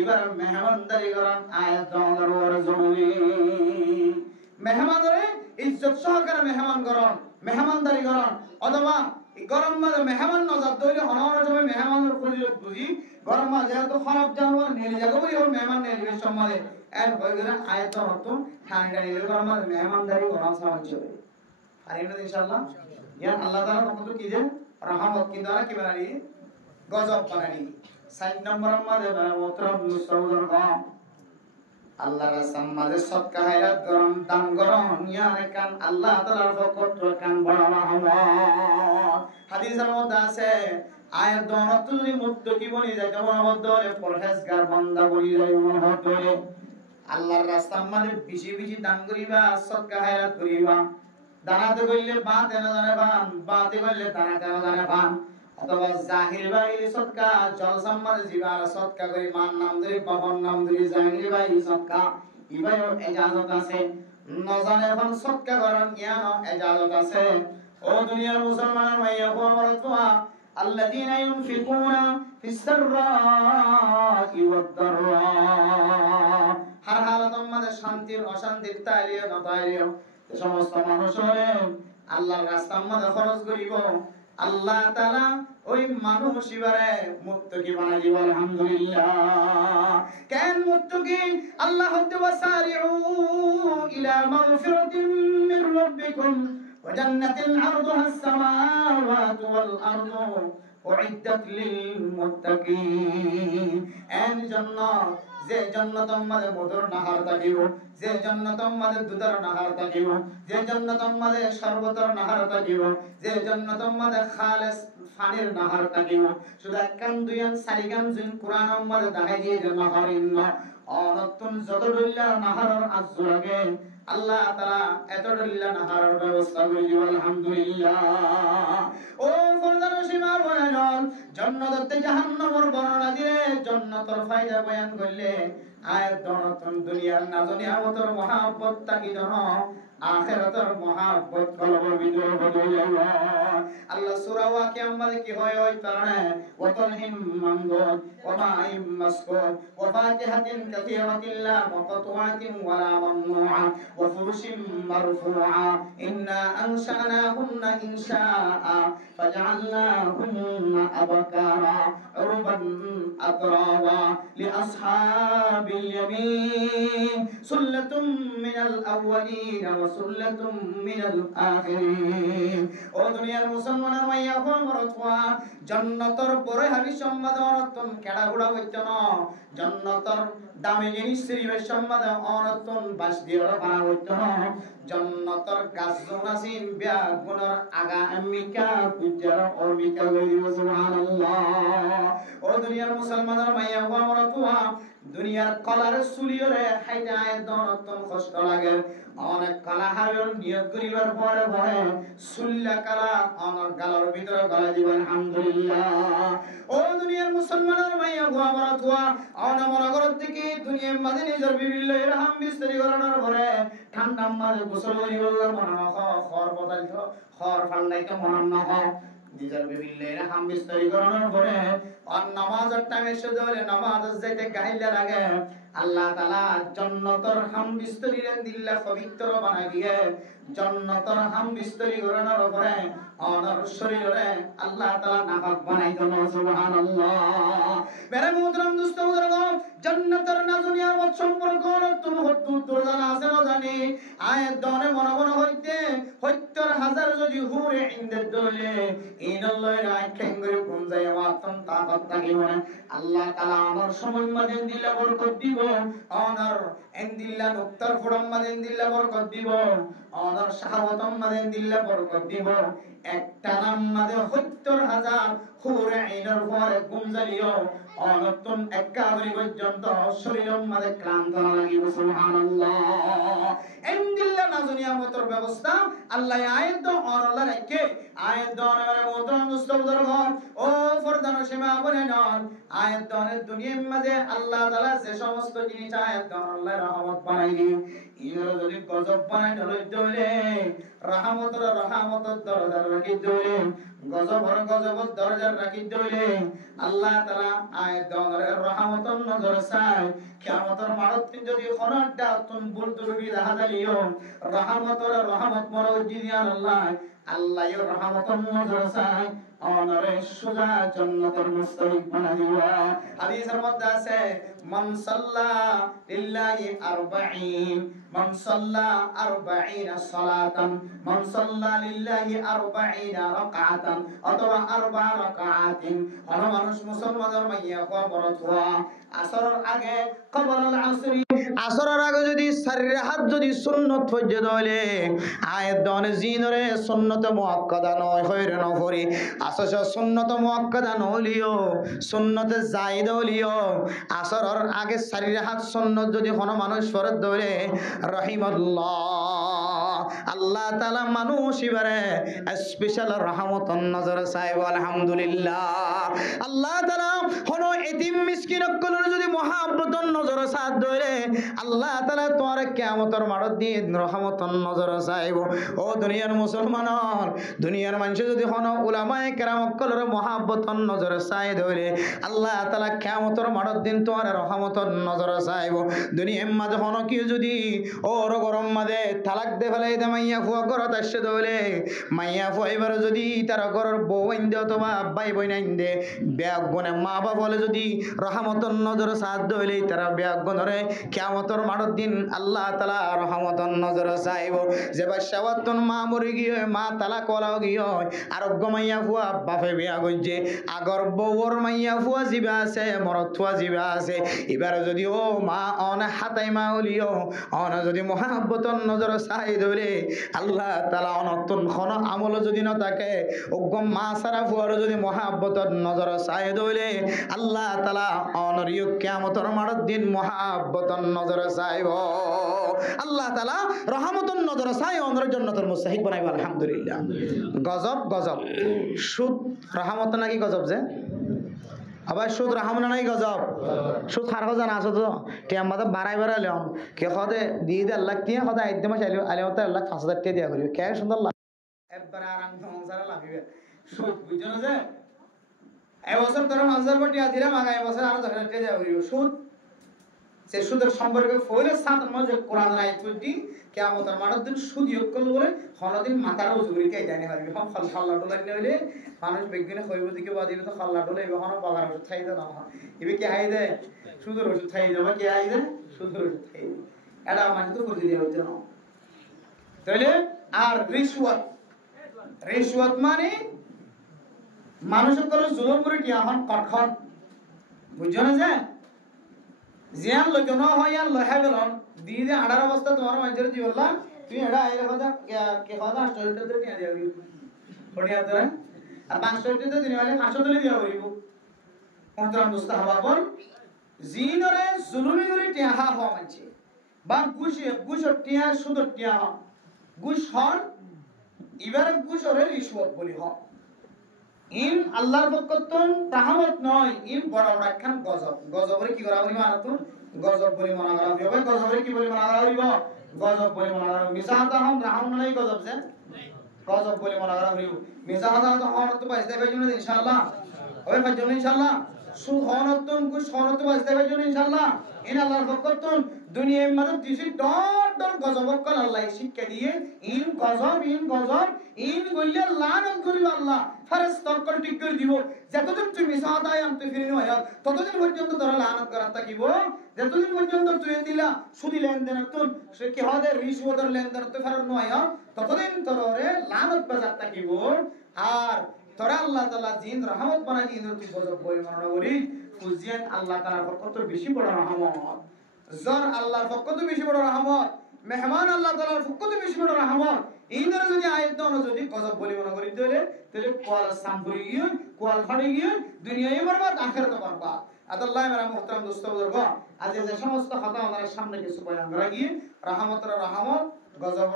এবার মেহমানদারি করার আয়াত দনের ওর জরুরি মেহমানরে ইজ্জত সহকারে মেহমান করন মেহমানদারি করন অথবা গরম মাঝে মেহমান নজর দইলে হনর সময় মেহমানের ফজিলত বুঝি গরম মাঝে তো খারাপ জানোয়ার নিয়ে যাগো বলি ওর মেহমান নিয়ে সম্মানে এর হয়ে গেলে আয়াত অর্থ ঠান্ডা নিয়ে গরম মাঝে মেহমানদারি করার সাহায্য হবে আর এটা ইনশাআল্লাহ ইয়া আল্লাহ তাআলা কত কি যে রহমত কি দ্বারা কি বানালি গজব বানালি 7 নম্বর মাঝে মোহতরম মুস্তাউদর গাম আল্লাহর রাসূল মাঝে সদকা হায়াত গরম দান গরম ইয়ারে কান আল্লাহ তাআলার পক্ষ থেকে কান বড় রহমত হাদিসের মধ্যে আছে আয়াত দনত যদি মুত্তাকি বনি যায় কেমন বদলে পরহেজগার বান্দা বলি যায় মন হতলে আল্লাহর রাস্তার মাঝে বেশি বেশি দান করিবা সদকা হায়াত করিবা দানাতে কইলে বাতে না জানে বান বাতে কইলে দানাতে না জানে বান অথবা জাহির বাইরে সদকা জলসার মাঝে জিবার সদকা করি মান নাম ধরে বাবার নাম ধরে জাহির বাইরে সদকা ইবায়ও ইজাজত আছে নজানে এখন সদকা করার জ্ঞান ইজাজত আছে ও দুনিয়ার মুসলমান ভাইয়া বলতোয়া আল্লাযীনা ইউনফিকুনা ফিস সাররা'i ওয়াদ দাররা হর হালাতের মধ্যে শান্তির অশান্তির তাইলিও না তাইলিও সমস্ত মানুষ হলে আল্লাহর রাস্তার মধ্যে খরচ করিব আল্লাহ তাআলা ওই মানুষ ইবারে মুত্তাকি বানাই দিব আলহামদুলিল্লাহ কেন মুত্তাকি আল্লাহ হতে ওয়াসারিউ ইলা মাগফিরাতিন মির রাব্বিকুম ওয়া জান্নাতিন আরদুহা আস-সামাওয়াতু ওয়াল আরদু উইদ্দাত লিল মুত্তাকিন এন জান্নাত যে জান্নাতের মধ্যে মধুর নাহার থাকিব যে জান্নাতের মধ্যে দুধের নাহার থাকিব যে জান্নাতের মধ্যে শরবতের নাহার থাকিব যে জান্নাতের মধ্যে খালেস পানির নাহার থাকিব শুধু একখান দুইয়ান চারিখান জিন কোরআনের মধ্যে দেখাই দিয়ে যে নাহারিন অনতুন যত দলিলা নাহারের আজ লাগে আল্লাহ তাআলা এত দলিলা নাহারের ব্যবস্থা করে দিব আলহামদুলিল্লাহ ও ফরদার সীমা বয়ান জান্নাত তে জাহান্নামের বর্ণনা দিয়ে জান্নাতের ফায়দা বয়ান করলে আয়াত দনতন দুনিয়ার নাজনিয়ামতর মহাব্বত তাকি জন আখিরাতের মহাব্বত কলবের ভিতরে বদলাইয়া আল্লাহ সূরা ওয়াকিয়া আমাদের কি হয় ওই কারণে ওয়াতালহিম মানদুদ ওয়া মাইম মাসকুত ওয়া ফাতিহাতিন কাসীরাতিন লা মাকতুআতিন ওয়া লা মামনুআ ওয়া ফুরুশিন মারফুআ ইন্না আনশানাহুন্না ইনশাআ ফাজআলনাহুন্না আবকারা উরবান আতরাবা লিআসহাবিল ইয়ামিন সুল্লাতুম মিনাল আউয়ালিন ওয়া সুল্লাতুম মিনাল আখিরিন ও দুনিয়ার মুসলমানের মাইয়া হল মরতওয়া জান্নাতের পরে হাবি সম্মাদ অনতন কেডা গুড়া হইতো না জান্নাতের দামি জিনিস শ্রীবের সম্মাদ অনতন বাস দিয়ে বানা হইতো না জান্নাতের গাছজন আছেন বিয়া গুণর আগা আমিকা পূজার অমিকা হইব সুবহানাল্লাহ ও দুনিয়ার মুসলমানের মাইয়া হল মরতওয়া দুনিয়ার কলার সুলিয়রে হাইটা দনতন কষ্ট লাগে অনেক কলা হারর নিয়ত করিবার পরে পরে সুল্লা কলা অনর গালার ভিতরে গলা দিবেন আলহামদুলিল্লাহ ও দুনিয়ার মুসলমানের মাইয়া গোয়াবরা তুয়া অনমর ঘর থেকে দুনিয়ার মাঝে নিজের বিভিন্ন ইরহাম বিস্তারি করানোর পরে ঠান্ডা মাঝে গোসল করি বললাম মনে না খর বদলাইতো খর ফান্ডাইতো মনে না নিজের বিভিন্ন ইরহাম বিস্তারি করানোর পরে আর নামাজের টাইমে এসে ধরে নামাজ যাইতে গাইলে লাগে আল্লাহ তাআলা জান্নাতের হাম বিস্তরি দিল্লা পবিত্র বানাই দিয়ে জান্নাতের হাম বিস্তরি করানোর পরে অনর শরীরে আল্লাহ তাআলা নাপাক বানাই দেন সুবহানাল্লাহ মেরে মুহতারাম দোস্ত বুজুর্গণ জান্নাতের নাজনিয়ামত সম্পর্ক তুমি হত্তর জানা আছে না জানি আয়াত দনে মনে মনে হইতে ৭০,০০০ যদি হুরে ইনদে দলে ইনাল্লাহ রাখেন করে কোন যায় ওয়াতন তাকত থাকি মানে আল্লাহ তাআলা অনর সময় মাঝে দিলে বরকত দিব অনর এন্দিল্লা নুক্তার ফড়ম মাঝে দিলে বরকত দিব অনর শাহাওয়াতম মাঝে দিলে বরকত দিব একটা নাম মাঝে ৭০,০০০ হুরে ইনার পরে গুমজালিও অনতন একাবরি পর্যন্ত শরীরের মাঝে ক্লান্ত না লাগিব সুবহানাল্লাহ এন্দিল্লা নাজনিয়ামতের ব্যবস্থা আল্লাহ আয়াত অনলা রাখে আয়াত দনের মোহতরম দোস্ত বুজুর্গণ ও ফরদান সীমা বনে নন আয়াত দনের দুনিয়ার মাঝে আল্লাহ তাআলা যে সমস্ত জিনিস আয়াত দন আল্লাহ রহমত বানাইলি ইনার যদি গজব বানাই ধরইলে রহমতের দরজা রাখি দইলে গজবের দরজা রাখি দইলে আল্লাহ তাআলা আয়াত দনের রহমতের নজর চায় কিয়ামতের মাঠত যদি খনটা তুন ভুল ত্রুটি দেখা যালিও রহমত মরজিদিয়ান আল্লাহ রহমতের নজর চায় অনরে সুজা জান্নাতের মুস্তাহিক বানাইয়া হাদিসের মধ্যে আছে মান সাল্লা লিল্লাহি 40 মান সাল্লা 40 সালাতান মান সাল্লা লিল্লাহি 40 রাকাতান অথবা 4 রাকাতিন কোন মানুষ মুসলমানের মাইয়া কোয়া বরত হওয়া আসরের আগে কবলাল আসরি আসরের আগে যদি সারির হাত যদি সুন্নত ফজর হইলে আয়াত দনে জিনরে সুন্নত মুআক্কাদা নয় হইরে নফরি আসস সুন্নত মুআক্কাদা নলিও সুন্নতে জায়েদ হলিও আসরের আগে সারির হাত সুন্নত যদি কোন মানুষ ফরজ ধরে রহিমাল্লাহ আল্লাহ তাআলা মানুষ ইবারে স্পেশাল রহমতন নজর চাইব আলহামদুলিল্লাহ আল্লাহ তাআলা কোন এতিম মিসকিন কলর যদি মহাব্বতন নজর সাথ ধরে আল্লাহ তাআলা তোর কিয়ামতের মাঠত দিয়ে রহমতন নজর চাইব ও দুনিয়ার মুসলমানর দুনিয়ার মানুষ যদি কোন উলামায়ে কেরাম কলর মহাব্বতন নজর চাই ধরে আল্লাহ তাআলা কিয়ামতের মাঠত দিন তোর রহমতন নজর চাইব দুনিয়ার মাঝে কোন কি যদি ওর গরম মাঝে তালাক দে ফেলাই দে মাইয়া ফুয়া ঘরত আসছে দলে মাইয়া ফুয়া এবার যদি তার ঘরের বউ আইন দে অথবা ভাই বোন আইন দে ব্যাগ বনে মা বাবা বলে যদি রহমতন নজর সাথ দইলে তারা ব্যাগ বনরে কিয়ামতের মাঠত দিন আল্লাহ তাআলা রহমতন নজর চাইব যে বাদশাহতন মা মরি গিয়ে মা তালাক ওলাও গিয়ে আরোগ্য মাইয়া ফুয়া বাপে বিয়া গইছে আগর বউর মাইয়া ফুয়া জিবা আছে মরত ফুয়া জিবা আছে এবার যদি ও মা অন হাতাই মা হলিও অন যদি মহাব্বতন নজর চাই ধরে আল্লাহ তাআলা অনতন খন আমল যদি না থাকে ওগম মা সারা ফুয়ার যদি মহাব্বতন নজর চাই ধরে আল্লাহ তাআলা অনরিয় কিয়ামতের মাঠত দিন মহাব্বতন নজর চাইব আল্লাহ তাআলা রহমতন নজর চাই অনর জান্নাতের মুস্তাহিক বানাইব আলহামদুলিল্লাহ গজব সুদ রহমত নাকি গজব যে আবার সুদ রাহামনা নাই গজব সুদ খার জান আছে তো টিয়া মাথা বাড়াই বাড়াইলাম কে সদে দিয়ে দে আল্লাহ টিয়া সদে আইতে মাস আইলে মতো আল্লাহ 5,000 টাকা দিয়া করিবে কে সুন্দর লাভ একবার আরাম সংসারে লাভিবে সুদ বুঝছো না যে এবছর তোর 5,000 টাকা দিলাম আগামী বছর আরো 10,000 টাকা দিয়া করিবে সুদ সে সুদের সম্পর্কে ফইলে সাত মাঝে কোরআন আয়াত পড়ি কিয়ামতের মাঠের দিন সুদ ইয়োগ করলে বলে হনদিন মাথার উজুরি কে জানি পারবি হন খাল্লা ডলা নিলে মানুষ বিজ্ঞানে কইব দিকে বাদিলে তো খাল্লা ডলা এবে হন বাগার ওষুধ খাই দে না এবে কি হাই দে সুদের ওষুধ খাই দেবা কি হাই দে সুদের ওষুধ খাই দে এটা মানে তো করে দিয়া হচ্ছে না তাইলে আর রিশওয়াত মানে মানুষের করে জুলুম করে কি হন কটখন বুঝছো না যে জিয়ান লইতো না হয় আর লহে গেলন দিয়ে দে আড়ার অবস্থা তোমার মাঝে দি বললাম তুমি এটা আইলে কথা কে কথা আষ্টটা তো নিয়ে দিবি পড়িয়া তোরা আর 500 তো দিন হলে 500 তুলে দিয়া হইব কোনতরা মুস্তাহাবাবন জিনরে জুলুমি করে টিয়া হওয়া মানছে বা ঘুষ টিয়া সুদ টিয়া ঘুষ হন এবার ঘুষরে রিশওয়াত বলি হ ইন আল্লাহর পক্ষতন তাহামত নয় ইন বড় বড় একখান গজবরে কি করা হইব আর তুন গজব বলি মনে করা হইব গজবরে কি বলি মনে করা হইব গজব বলি মনে করা হইব মিসাহাতা হম রাহম নাই গজব যে গজব বলি মনে করা হইব মিসাহাতা তো হন তো পাইতে পাইছো না ইনশাআল্লাহ হবে পাইছো না ইনশাআল্লাহ সু হনতন কু হনত পাইতে পাইছো না ইনশাআল্লাহ ইন আল্লাহর পক্ষতন দুনিয়ার মধ্যে দিছি ডর গজব কল আল্লাহ শিক্ষা দিয়ে ইন গজব ইন গইলে লানত করিব আল্লাহ ফেরেশতা কল ঠিক করে দিব যতদিন তুমি মিসাহাতায় আনতে ফিরে নয় ততদিন পর্যন্ত তোরা লানত করা থাকিব যতদিন পর্যন্ত তুই দিলা সুদি লেনদেন তুন সে কি হবে রিশওয়াতের লেনদেন তো ফেরত নয় ততদিন তোরে লানত বাজার থাকিব আর তোরা আল্লাহ তাআলা জিন রহমত বানাই দিন তুই গজব বই মনে করি ফুজিয়ান আল্লাহ তাআলার পক্ষ থেকে বেশি বড় রহমত জর আল্লাহর পক্ষ থেকে বেশি বড় রহমত মেহমান আল্লাহ তাআলার পক্ষ থেকে বেশি বড় রহমত এইনার যদি আয়াত দাও না যদি গজব বলি মনে করি তাহলে কোয়াল সামপুরি গিয়ে কোয়াল ফাড়ি গিয়ে দুনিয়ায় বরবাদ আখিরাতে বরবাদ আদাল্লাহ মেরা মুহতারাম দোস্ত বুজুর্গ আজ যে সমস্ত কথা আমাদের সামনে কিছু বয়ান করা গিয়ে রহমতের রহমত গজব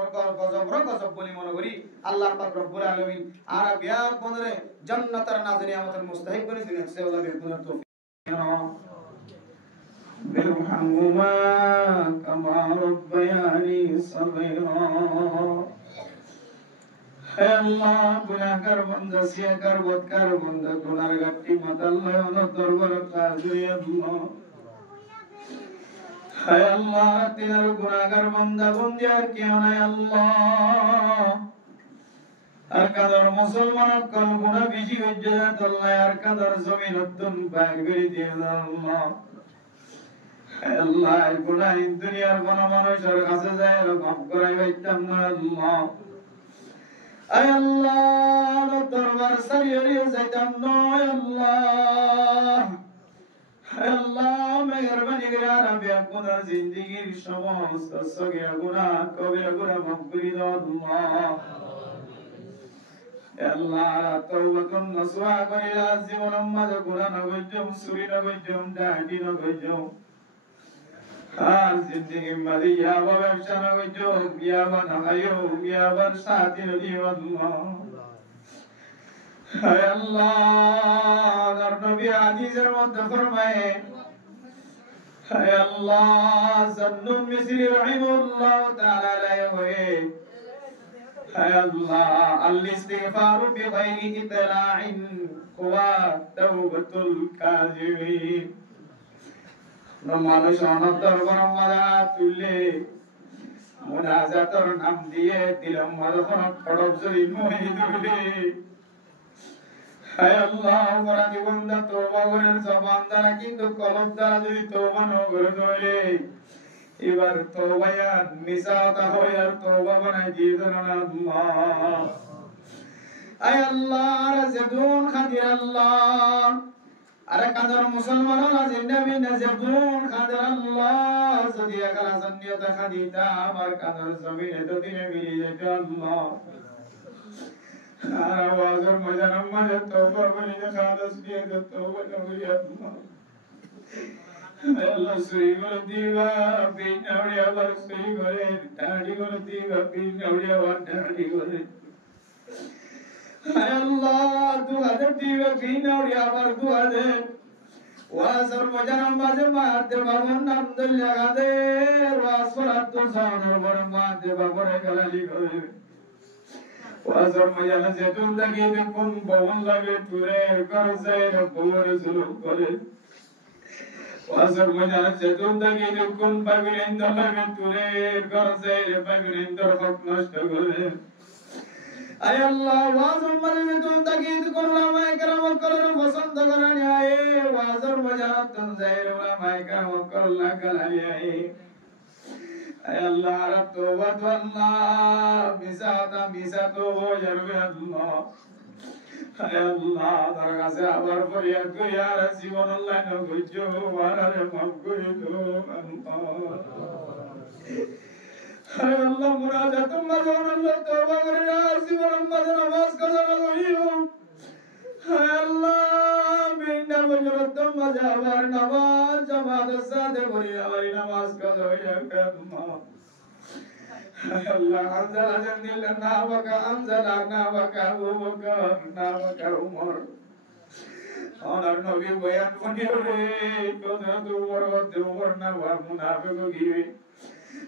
বলি মনে করি আল্লাহ পাক রব্বুল আলামিন আর বিয়া বন্দরে জান্নাতের নাজরি আমাদের মুস্তাহিক করে দিলেন সেওলা বিকুনার তৌফিক বিরহামহুমা কামা রাব্বায়ানি সাগীরা হে আল্লাহ গুনাহগার বান্দা সিয়াকার বদকার বান্দা গুনার গাটি মাদাল্লাহ ওনার দরবারে কাজে আল্লাহ হে আল্লাহ তিনার গুনাহগার বান্দা বন্দিয়ার কেউ নাই আল্লাহ আর কাদার মুসলমান কল গুনাহ বেশি হইছে আল্লাহ আর কাদার জমিন উত্তম বাইর করে দিয়ে আল্লাহ হে আল্লাহ গুনাহ দুনিয়ার কোন মানুষের কাছে যায় এরকম করাই পাইতাম না আল্লাহ ay Allah দরবার সারিয়ে যাইতাম নয় আল্লাহ আল্লাহ মেহেরবানি করে আরবে আপনার জিন্দেগীর সমস্ত সগীরা গুনাহ কবিরা গুনাহ মাফ করে দাও আল্লাহ আল্লাহ তওবাতুন নসুহা করে জীবন আমাদ গুনাহ নগজম সুরি নগজম দাঁড়ি নগজম আর জিন্দেগি মারি ইয়াবা ব্যবসা নগজম ইয়াবা নাগায়ো ইয়াবার সাথী দিও আল্লাহ হে আল্লাহ আর নবী হাদিসের মধ্যে ফরমায়ে হে আল্লাহ জান্নুল মিসরি রাহিমাহুল্লাহ তাআলা আলাইহি হে আল্লাহ আল ইস্তিগফারু বিগাইরি ইতলাইন ওয়া তাওবাতুল কাযিবিন মানুষ অনন্তর গরমারা তুললে মুনাজাতর নাম দিয়ে দিলাম মরহন খড়ব জরি মহি দুলে হে আল্লাহ অপরাধী বান্দা তওবা করে জবান দ্বারা কিন্তু কলব দ্বারা যদি তওবা না করে দলে এবার তওবায়াত মিসাতা হয় আর তওবা বানাই দিয়ে দেন আল্লাহ আয় আল্লাহ রাজদুন খাদির আল্লাহ আরে কাদের মুসলমানরা জিন্দাবি নাজবুন খাদির আল্লাহ যদি একলা জান্নাত খাদিতা আমার কাদের জমিনে তো দিনে মিলে যেত আল্লাহ আর আওয়াজের ময়দানে মধ্যে তওবা বলি খালাস দিয়ে তওবা করি আল্লাহ আল্লাহ সুরি করে দিবা বিনাউড়ি আবার সুরি করে দাড়ি করে দিবা বিনাউড়ি আবার দাড়ি করে আল্লাহ দুয়ারে দিবা বিনাউড়ি আবার দুয়ারে ওয়াজর মজার মাঝে মাতে বাবন নাম দলিয়া গাদে ওয়াজ ফরাত তো জানোর বড় মাতে বাবরে গালি করে ওয়াজর মজার যেতুন দাগি দেখুন ববন লাগে তুরে কর যায় বড় শুরু করে ওয়াজর মজার যেতুন দাগি দেখুন বাবিরেন্দ লাগে তুরে কর যায় বাবিরেন্দর হক নষ্ট করে আয় আল্লাহ ওয়াজর মজার যেতুন দাগি দেখুন উলামায়ে কেরাম কলর পছন্দ করেন আয় ওয়াজর মজার তুন যায় উলামায়ে কেরাম কল্লা গালি আয় ay allah rattoba to allah misa to jarbe allah ay allah dar kaছে আবার ফরিয়াদ করি আর জীবন আল্লাহ ন গজ্জো ওয়ারে মাফ করে তো allah ay allah মুনাজাত মাজন allah তওবা করে আর জীবন মাঝে নামাজ কাজা করিও ay allah বিনা বজরত মাঝে আবার নামাজ জামাত সাথে করি আর নামাজ কাজা হইয়া আল্লাহ Allah anzal jannilna wa ka anzalna wa ka Abu Bakar na wa ka Umar onar nabi bayan koniore Hazrat Umar na wa munafiq giye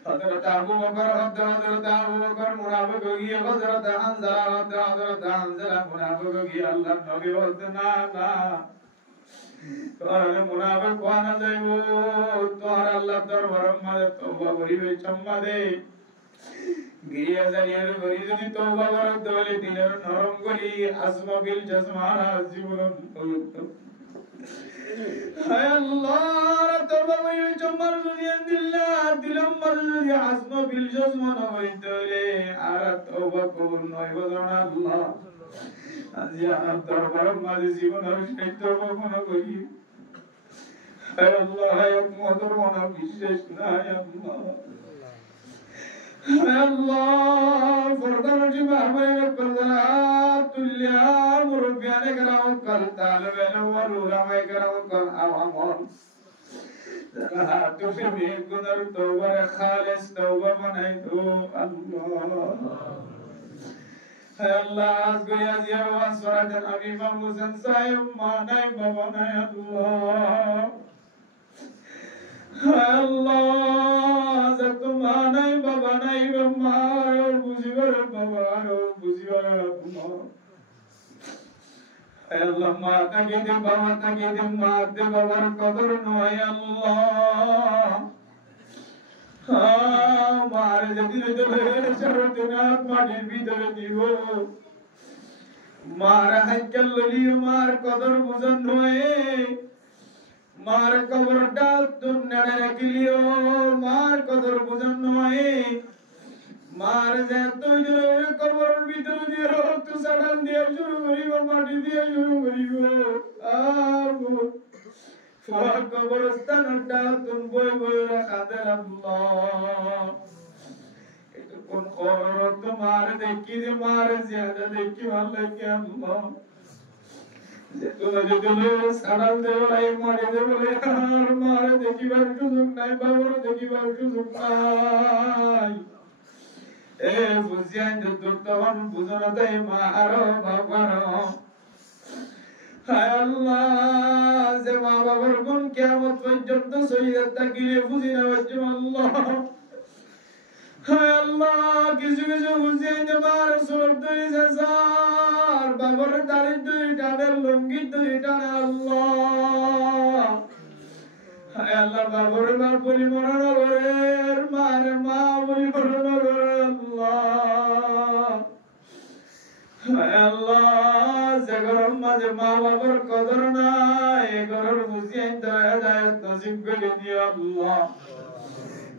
Hazrat Abu Bakar munafiq giye Hazrat Hanzala munafiq giye Allah nabi wadna na তোরা মুনাফিক কোনা যাইবো তোরা আল্লাহ দরবার মাঝে তওবা করিবে চম্মা দে গিয়া জানিয়ার করি যদি তওবা করার দলে দিলের নরম করি আসমা বিল জাসমানা জীবন হায় আল্লাহ তওবা করিবে চম্মার দুনিয়া দিলাম মাঝে আসমা বিল জাসমানা হইতে রে আর তওবা কবুল নয় বদনা আল্লাহ আজি আমার দরবার মাঝে জীবনের সেই তওবা মনে করি হায় আল্লাহ হায় মদর মনে বিশ্বাস নাই আল্লাহ হায় আল্লাহ ফরদান জিবা আমারে করদা তুল্যা মুরবিয়ানে করাও কল তালবে নওয়াল উলামায়ে করাও কল আওয়ামন জানা তুমি গুনার তওবা খালিস তওবা বানাই দো আল্লাহ Allah azgoya ziya wa surajan abi mamusan sayum manai baba nay Allah Allah zatum manai baba nay bamaro buzibar babaro buzibar Allah Allah mata ke de baba ta ke de mate babar qadar noy Allah মারে যদি দলে শরতনাত মাটির ভিতরে দিব মার হাইকাল ললিও মার কদর বুঝন হয়ে মার কবরটা দুনিয়ারে রাখিলিও মার কদর বুঝন হয়ে মার যে তুই কবরের ভিতরে দিয়ে রক্ত সাড়ান দিয়ে শুরু করিব মাটি দিয়ে শুরু করিব আর কবরস্থানটা তুম বই বই রাখা দে আল্লাহ এটা কোন খবর তোমার দেখি যে মার জিয়াদা দেখি ভালো লাগে আল্লাহ যে তোরা যদি সাড়াল দে বলে মারে দে বলে আর মারে দেখিবার সুযোগ নাই বাবার দেখিবার সুযোগ নাই এ বুঝিয়ান যে তখন বুঝনা দেয় মা আরো বাবার হায় আল্লাহ যে মা বাবার গুণ কিয়ামত পর্যন্ত শহীদের তাকিয়ে বুঝি না হচ্ছে আল্লাহ হায় আল্লাহ কিছু কিছু বুঝি যে মার সুরত দুই হাজার বাবার দাড়ির দুই টানের লঙ্গির দুই টানে আল্লাহ হায় আল্লাহ বাবার মা পরিমরণ করে মার মা পরিমরণ করে আল্লাহ হায় আল্লাহ গরম মাঝে মা বাবার কদর নাই গরর বুঝিয়ে হেদায়েত নসিব করে দিও আল্লাহ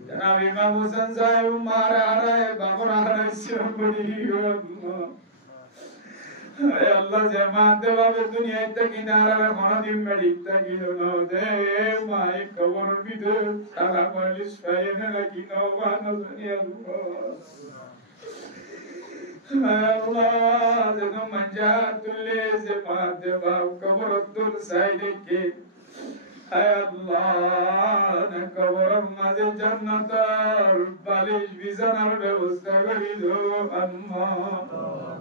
জনাব ইমাম হোসেন সাহেব মারা হারায় বাবার হারায় শির করি আল্লাহ হায় আল্লাহ জামাত বাবে দুনিয়ায় থাকি নারার কোনদিন মেডিক থাকি না দে মাই কবর ভিতর সারা মালিশ পাইনে রাখি নওবা নজনি আল্লাহ Allah jano manja tulle se maade bab kabar tul side ke ay Allah na kabar maze jannatar balish bizanar ବ୍ୟବସ୍ଥା କରି do Allah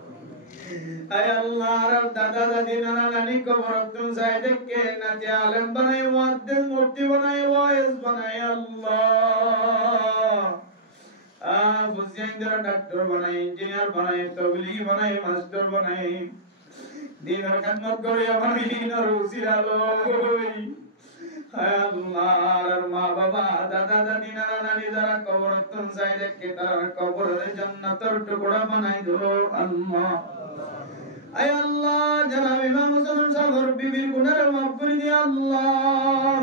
আয় আল্লাহ দাদা দাদি নানা নানি কবর তুমি চাই দেখে নাতি আলেম বানাই মুয়াদ্দিস মুফতি বানাই ওয়াইজ বানাই আল্লাহ বুঝিয়ে ডাক্তার বানাই ইঞ্জিনিয়ার বানাই তবলিগি বানাই মাস্টার বানাই দিনের খেদমত করিয়া বানাই নরুসির আলোয় হায় আল্লাহ আর মা বাবা দাদা দাদি নানা নানি যারা কবর তুমি চাই দেখে তার কবরের জান্নাতের টুকরা বানাই দাও আল্লাহ আয় আল্লাহ জনাব ইমাম হোসেন সাগর বিবির গুনাহ মাফ করে দিও আল্লাহ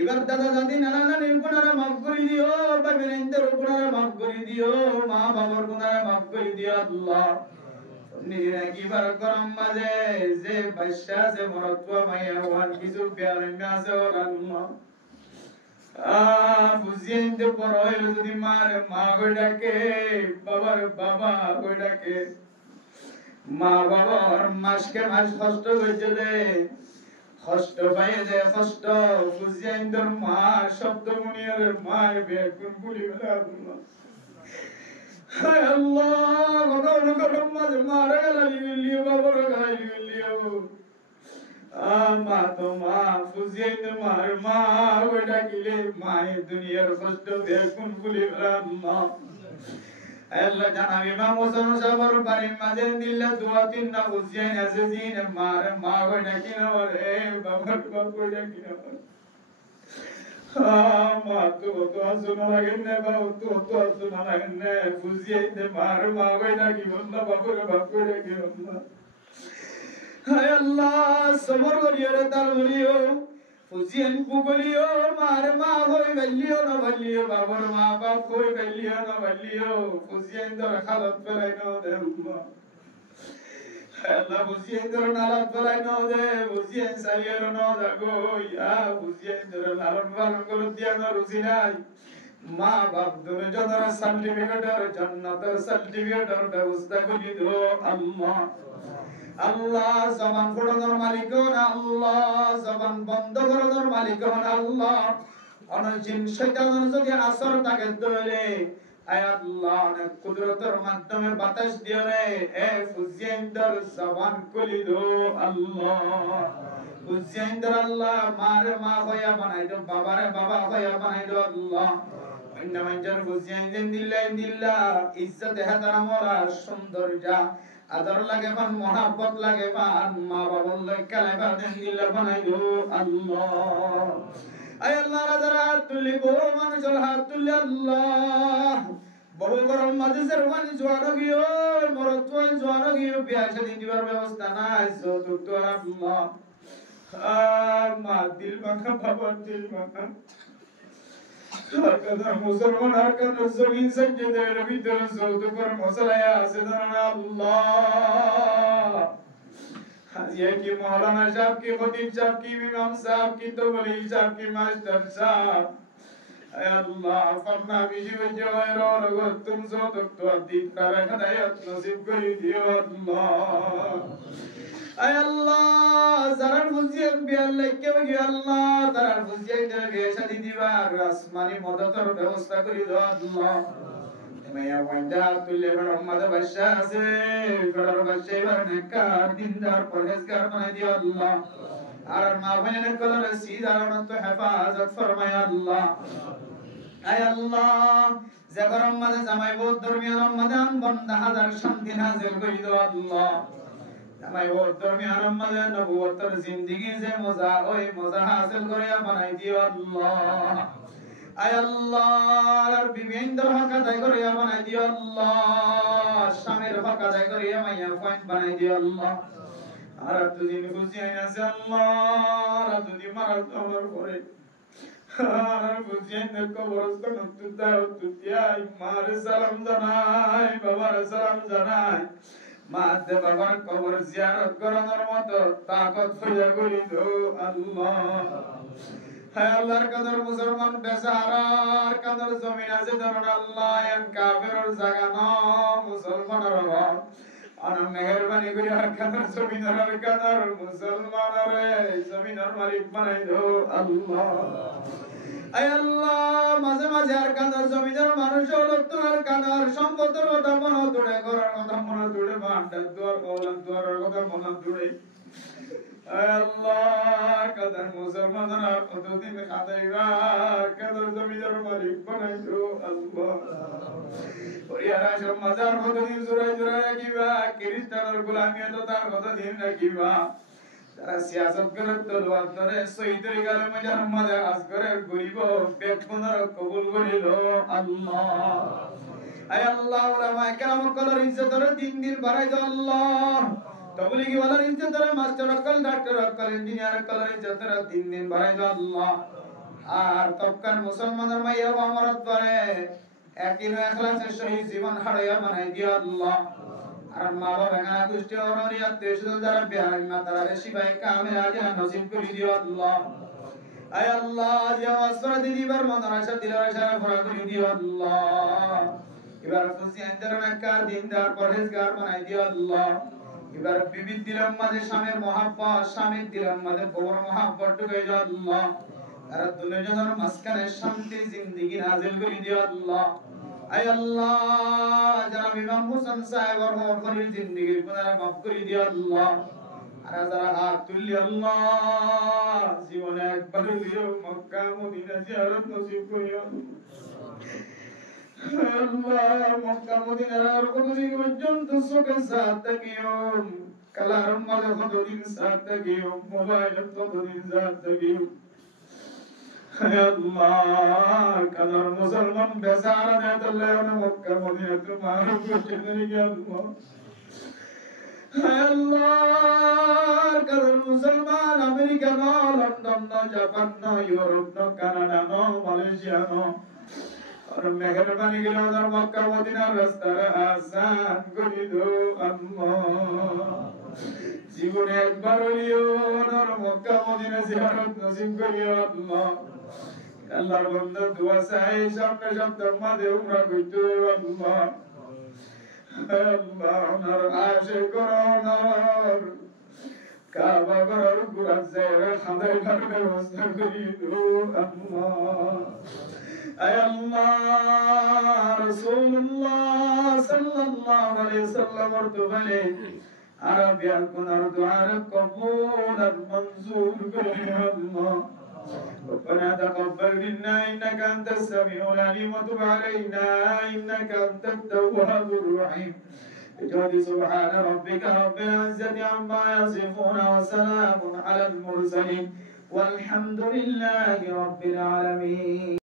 এবার দাদা দাদি নানা নানির গুনাহ মাফ করে দিও বাবিনের গুনাহ মাফ করে দিও মা বাবার গুনাহ মাফ করে দিও আল্লাহ নিজেরা কি বার করম মাঝে যে বাদশা আছে মরতুয়া মাইয়া ওয়ান কিছু প্যারে আছে ওর আল্লাহ বুঝিয়ে নিতে বড় হইল যদি মার মা কই ডাকে বাবার বাবা কই ডাকে মা বাবার মাসকে মাস কষ্ট হয়েছে রে কষ্ট পাইয়ে যে কষ্ট বুঝিয়ে তোর মা শব্দ মুনিয়ার মার বেগুন গুলি বেলা হায় আল্লাহ গগন গরম মাঝে মারা গেলি লিও বাবার গালি লিও মা তো মা বুঝিয়ে তোমার মা ওই ডাকিলে মায়ের দুনিয়ার কষ্ট বেগুন গুলি বেলা আল্লাহ জানাব ইমাম হোসেন সাহেবের বাড়ির মাঝে দিল্লা দুয়া তিন না বুঝিয়ে আছে জিন মার মা কই ডাকি না রে বাবার বাবা কই ডাকি না মা তো আসুন লাগে না বাবা তো আসুন লাগে না বুঝিয়ে দে মার মা কই ডাকি না বাবার বাবা কই ডাকি না হায় আল্লাহ সবর করিও রে তাল করিও ফুজিয়েন পুগলিও মার মা হই গলিও না গলিও বাবার মা বাপ হই গলিও না গলিও ফুজিয়েন দর খালত পেলাই ন দে আল্লাহ ফুজিয়েন দর নালাত পেলাই ন দে ফুজিয়েন সাইয়ের ন জাগো ইয়া ফুজিয়েন দর লালন পালন করে দিয়া ন রুচি নাই মা বাপ দর জনর সার্টিফিকেটর জান্নাতের সার্টিফিকেটর ব্যবস্থা করি দো আল্লাহ আল্লাহ জবান ফোড়ানোর মালিক আল্লাহ জবান বন্ধ করানোর মালিক আল্লাহ অনজিন শয়তানের যদি আসর থাকে ধরে আয় আল্লাহ অনেক কুদরতের মাধ্যমে বাতাস দিও রে এ ফুজিয়েন্দার জবান খুলি দো আল্লাহ ফুজিয়েন্দার আল্লাহ মারে মা হইয়া বানাই দো বাবারে বাবা হইয়া বানাই দো আল্লাহ অন্য মানুষের ফুজিয়েন্দিন দিল্লা ইজ্জত হেতারা মোরা সৌন্দর্য আদর লাগে বান মোহাব্বত লাগে বান মা বাবার লইকা লাইবার দেন দিল্লা বানাই দো আল্লাহ আয় আল্লাহ রাজারা হাত তুলি বহু মানুষের হাত তুলি আল্লাহ বহু গরম মাঝে সেরবানি জোয়ানো গিয়ে মরত জোয়ানো গিয়ে বিয়া শাদী দিবার ব্যবস্থা নাই যৌতুক তো আল্লাহ মা দিল মাখা বাবার দিল মাখা কাদা মুসলমান আর কাদা জমিন সজ্জদের ভিতরে যৌতুকের মশলায় আছে জানা আল্লাহ ये की मौलाना साहब की खतीब साहब की इमाम साहब की तबली साहब की मास्टर साहब ऐ अल्लाह फरमा बिजी वजह गैर और अगर तुम सो तो अदीब कर हदायत नसीब कर दियो अल्लाह ऐ अल्लाह जरन बुझिए बि अल्लाह के बि अल्लाह जरन बुझिए दे बेशा दी दीवार आसमानी मददर व्यवस्था करि दो अल्लाह मैं वंदा तुल्ले बड़ मद बशा से बड़ बशे बरने का दिनदार परहेजगार बना दिया अल्लाह और मां बने कलर सीधा और तो हिफाजत फरमाया अल्लाह ऐ अल्लाह जगरम मद समय बहुत दरमियान मदान बंदा हजार शांति नाजिल कर दो अल्लाह समय बहुत दरमियान मद नबुवतर जिंदगी से मजा ओए मजा हासिल करे बनाई दियो अल्लाह আয় আল্লাহ বিবেন্দ্র হক আদায় করে বানাই দিও আল্লাহ স্বামীর হক আদায় করে মাইয়া পয়েন্ট বানাই দিও আল্লাহ আর তুদিন খুশি আইনাছে আল্লাহ আর তুদি মারাল তোমার করে আর বুঝেন কবরস্থান তুদাও তুদিয়াই মার সালাম জানাই বাবার সালাম জানাই মা দে বাবার কবর জিয়ারত করানোর মতো তাকত হইয়া করি দো আল্লাহ হায় আল্লাহর কদর মুসলমান বেচারার কদর জমিন আছে ধরুন আল্লাহ এন কাফেরর জায়গা না মুসলমানের অভাব আর মেহেরবানি করে আর কদর জমিনের কদর মুসলমানের জমিনের মালিক বানাই দো আল্লাহ আয় আল্লাহ মাঝে মাঝে আর কানার জমিদার মানুষ হলো তোমার কানার সম্পদের কথা মনে দূরে করার কথা মনে দূরে ভান্ডার দুয়ার কলার দুয়ারের কথা মনে দূরে আয় আল্লাহ কাদার মুসলমানরা কতদিন খাদাইবা কাদার জমিদার মালিক বানাইছো আল্লাহ ওরিয়ারা সব মাজার কতদিন জোড়ায় জোড়ায় রাখিবা খ্রিস্টানের গোলামি তো তার কতদিন রাখিবা তারা সিয়াসত করে তলোয়ার ধরে শহীদের গালে মাজার মাজার আজ করে গরিব বেকুনার কবুল করিল আল্লাহ আয় আল্লাহ ওলামায়ে কেরাম কলর ইজ্জত ধরে দিন দিন বাড়াই দাও আল্লাহ তবলিগি ওয়ালার ইজ্জত ধরে মাস্টার অকল ডাক্তার অকল ইঞ্জিনিয়ার অকল ইজ্জত ধরে দিন দিন বাড়াই দাও আল্লাহ আর তবকার মুসলমানের মাইয়া আমরত করে একই ইখলাসের সহিত জীবন হারাইয়া বানাই দিও আল্লাহ আর মা বাবা এখানে গোষ্ঠী অররিয়া তেজুল যারা বিহার মা তারা বেশি ভাই কামে আগে নসিব করে দিও আল্লাহ আয় আল্লাহ যে আসরা দিদিবার মনাশা দিলার সারা ভরা করে দিও আল্লাহ এবার ফুসি আন্দর মেকার দিনদার পরহেজগার বানাই দিও আল্লাহ এবার বিবিদ দিলাম মাঝে স্বামীর মহাব্বত স্বামীর দিলাম মাঝে বড় মহাব্বত ঢুকাই দিও আল্লাহ আর দুনিয়ার মাঝখানে শান্তি জিন্দেগি নাজিল করে দিও আল্লাহ আয় আল্লাহ যারা ইমাম হোসেন সাহেব আর হরির জিন্দেগির গুনাহ মাফ করে দিও আল্লাহ আর যারা হাত তুলি আল্লাহ জীবনে একবার দিও মক্কা মদিনা জিয়ারত নসিব করিও আল্লাহ মক্কা মদিনার কতদিন পর্যন্ত সুখে সাথ থাকিও কালার মাঝে কতদিন সাথ থাকিও মোবাইল কতদিন সাথ থাকিও আল্লাহ কালার মুসলমান বেচারা দেয় আল্লাহ মক্কা মদিনা তোমার উপরে গিয়ে আল্লাহ আল্লাহ কালার মুসলমান আমেরিকা ন লন্ডন ন জাপান ন ইউরোপ ন কানাডা ন মালয়েশিয়া ন और मेहरबानी के लिए मक्का मदीना रास्ता आसान कर दो अल्लाह জীবনে একবার হইও আর মক্কা মদিনা জিয়ারত নসিব করিও আল্লাহ আল্লাহর বান্দা দোয়া চাই সামনে সপ্তাহ মাঝে উমরা করতে আল্লাহ আল্লাহ ওনার আশে করোনার কাবা করার গুরাত যায় খাদাই করার ব্যবস্থা করিও আল্লাহ আয় আল্লাহ রাসূলুল্লাহ সাল্লাল্লাহু আলাইহি ওয়াসাল্লাম বলে আরবিয়ান কোনার দুআর কবুল আর মঞ্জুর করে আল্লাহ ربنا تقبل منا انك انت السميع العليم وتب علينا انك انت التواب الرحيم سبحان ربك رب العزة عما يصفون وسلام على المرسلين والحمد لله رب العالمين